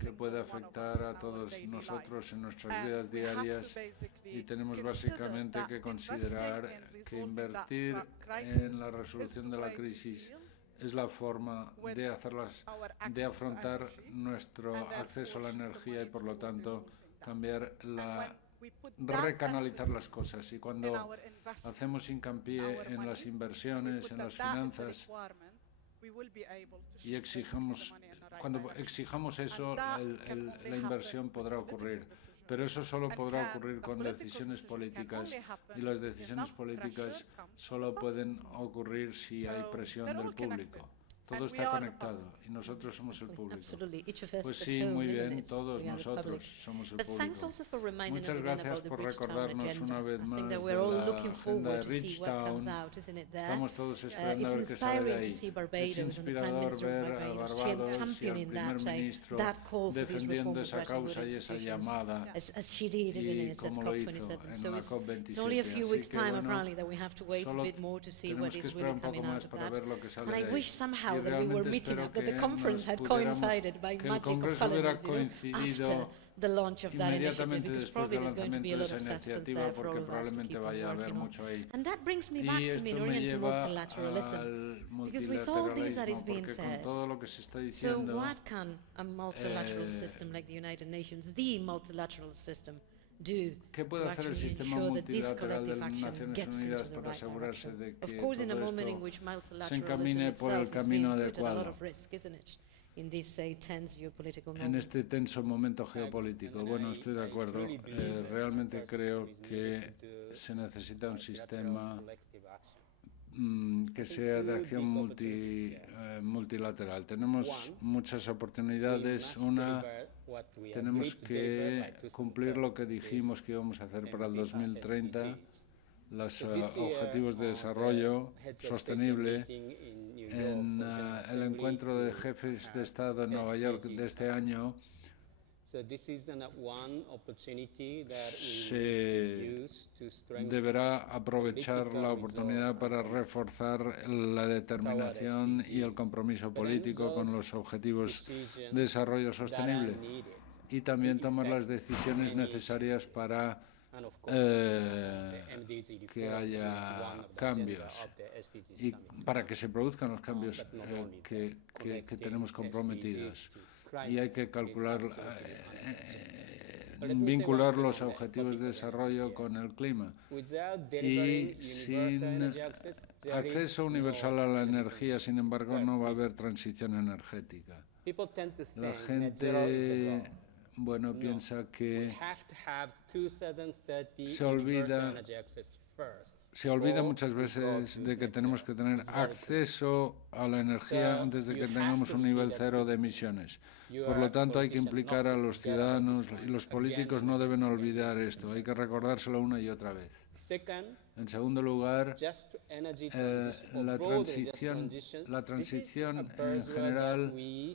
que puede afectar a todos nosotros en nuestras vidas diarias y tenemos básicamente que considerar que invertir en la resolución de la crisis es la forma de afrontar nuestro acceso a la energía y, por lo tanto, recanalizar las cosas. Y cuando hacemos hincapié en las inversiones, en las finanzas, y cuando exijamos eso, la inversión podrá ocurrir. Pero eso solo podrá ocurrir con decisiones políticas, y las decisiones políticas solo pueden ocurrir si hay presión del público. Todo está conectado y nosotros somos el público. Pues sí, muy bien, todos nosotros somos el público. Muchas gracias por recordarnos una vez más de la agenda de Bridgetown. Estamos todos esperando a ver qué sale de ahí. Es inspirador ver a Barbados y al primer ministro defendiendo esa causa y esa llamada, y como lo hizo en la COP27. Así que bueno, solo tenemos que esperar un poco más para ver lo que sale de ahí. that we were meeting up, that the conference had coincided by magic of calendars, after the launch of that initiative, because probably there's going to be a lot of substance there for all of us to keep on working on. And that brings me back to Oriental multilateralism, because with all this that is being said, so what can a multilateral system like the United Nations, the multilateral system, do ¿Qué puede hacer el sistema multilateral de las Naciones Unidas para asegurarse de que todo esto se encamine por el camino adecuado en este tenso momento geopolítico? Bueno, estoy de acuerdo. Realmente creo que se necesita un sistema que sea de acción multilateral. Tenemos muchas oportunidades. Una, tenemos que cumplir lo que dijimos que íbamos a hacer para el 2030, los objetivos de desarrollo sostenible. En el encuentro de jefes de Estado en Nueva York de este año, se deberá aprovechar la oportunidad para reforzar la determinación y el compromiso político con los objetivos de desarrollo sostenible y también tomar las decisiones necesarias para que haya cambios y para que se produzcan los cambios que tenemos comprometidos. Y hay que calcular, vincular los objetivos de desarrollo con el clima. Y sin acceso universal a la energía, sin embargo, no va a haber transición energética. La gente, bueno, piensa que se olvida muchas veces de que tenemos que tener acceso a la energía antes de que tengamos un nivel cero de emisiones. Por lo tanto, hay que implicar a los ciudadanos y los políticos no deben olvidar esto. Hay que recordárselo una y otra vez. En segundo lugar, la transición en general,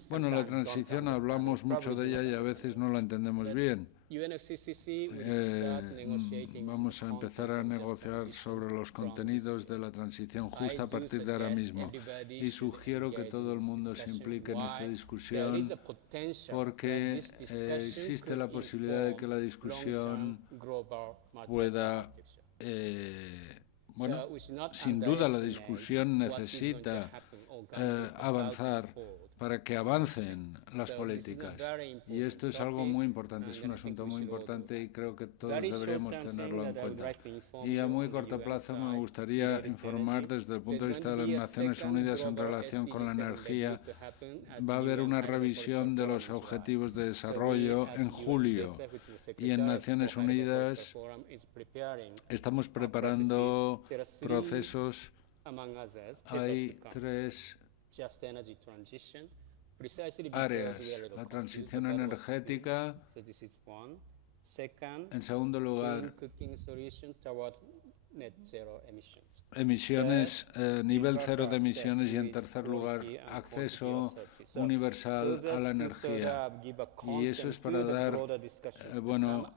bueno, la transición hablamos mucho de ella y a veces no la entendemos bien. Vamos a empezar a negociar sobre los contenidos de la transición justa a partir de ahora mismo. Y sugiero que todo el mundo se implique en esta discusión porque existe la posibilidad de que la discusión pueda... bueno, sin duda la discusión necesita avanzar para que avancen las políticas. Y esto es algo muy importante, es un asunto muy importante y creo que todos deberíamos tenerlo en cuenta. Y a muy corto plazo me gustaría informar desde el punto de vista de las Naciones Unidas en relación con la energía. Va a haber una revisión de los objetivos de desarrollo en julio y en Naciones Unidas estamos preparando procesos. Hay 3 áreas: la transición energética, en segundo lugar, emisiones, nivel cero de emisiones y en tercer lugar, acceso universal a la energía. Y eso es para dar, bueno,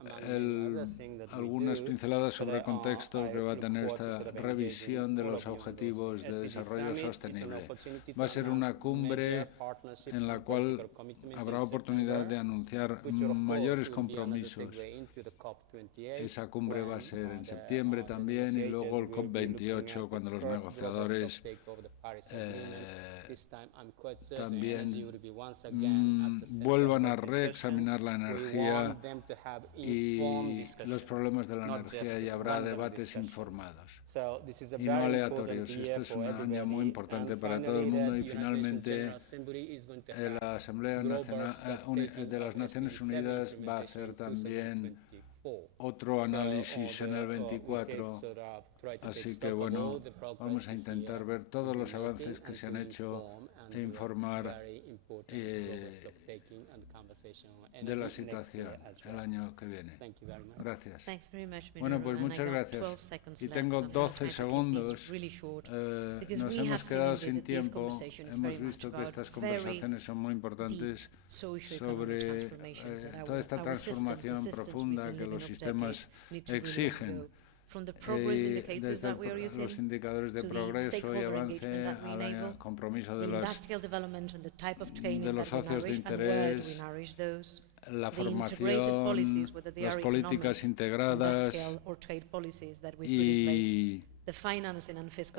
algunas pinceladas sobre el contexto que va a tener esta revisión de los objetivos de desarrollo sostenible. Va a ser una cumbre en la cual habrá oportunidad de anunciar mayores compromisos. Esa cumbre va a ser en septiembre también y luego el COP28, cuando los negociadores también vuelvan a reexaminar la energía y los problemas de la energía y habrá debates informados y no aleatorios. Esto es una área muy importante para todo el mundo y finalmente la Asamblea Nacional de las Naciones Unidas va a hacer también otro análisis en el 24, así que bueno, vamos a intentar ver todos los avances que se han hecho e informar de la situación el año que viene. Gracias. Bueno, pues muchas gracias. Y tengo 12 segundos. Nos hemos quedado sin tiempo. Hemos visto que estas conversaciones son muy importantes sobre toda esta transformación profunda que los sistemas exigen. desde los indicadores de progreso y avance al compromiso de los socios de interés, la formación, las políticas integradas y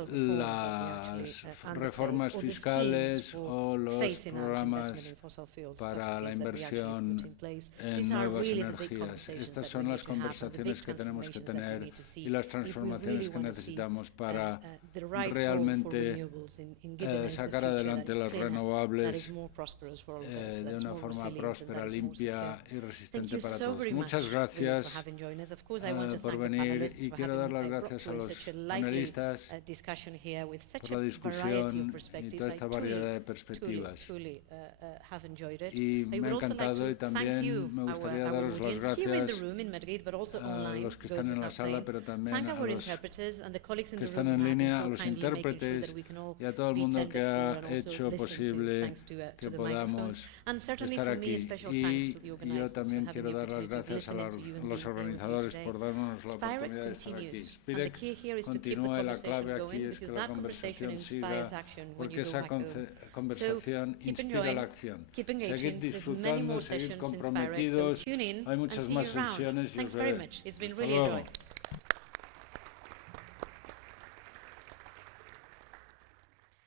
las reformas fiscales o los programas para la inversión en nuevas energías. Estas son las conversaciones que tenemos que tener y las transformaciones que necesitamos para realmente sacar adelante las renovables de una forma próspera, limpia y resistente para todos. Muchas gracias por venir y quiero dar las gracias a los panelistas por la discusión y toda esta variedad de perspectivas. Y me ha encantado y también me gustaría daros las gracias a los que están en la sala, pero también a los que están en línea, a los intérpretes y a todo el mundo que ha hecho posible que podamos estar aquí. Y yo también quiero dar las gracias a los organizadores por darnos la oportunidad de estar aquí. Spirek continúa, la clave aquí es que la conversación siga, porque esa conversación inspira la acción. Seguid disfrutando, seguid comprometidos, hay muchas más sesiones y os veré. Hasta luego.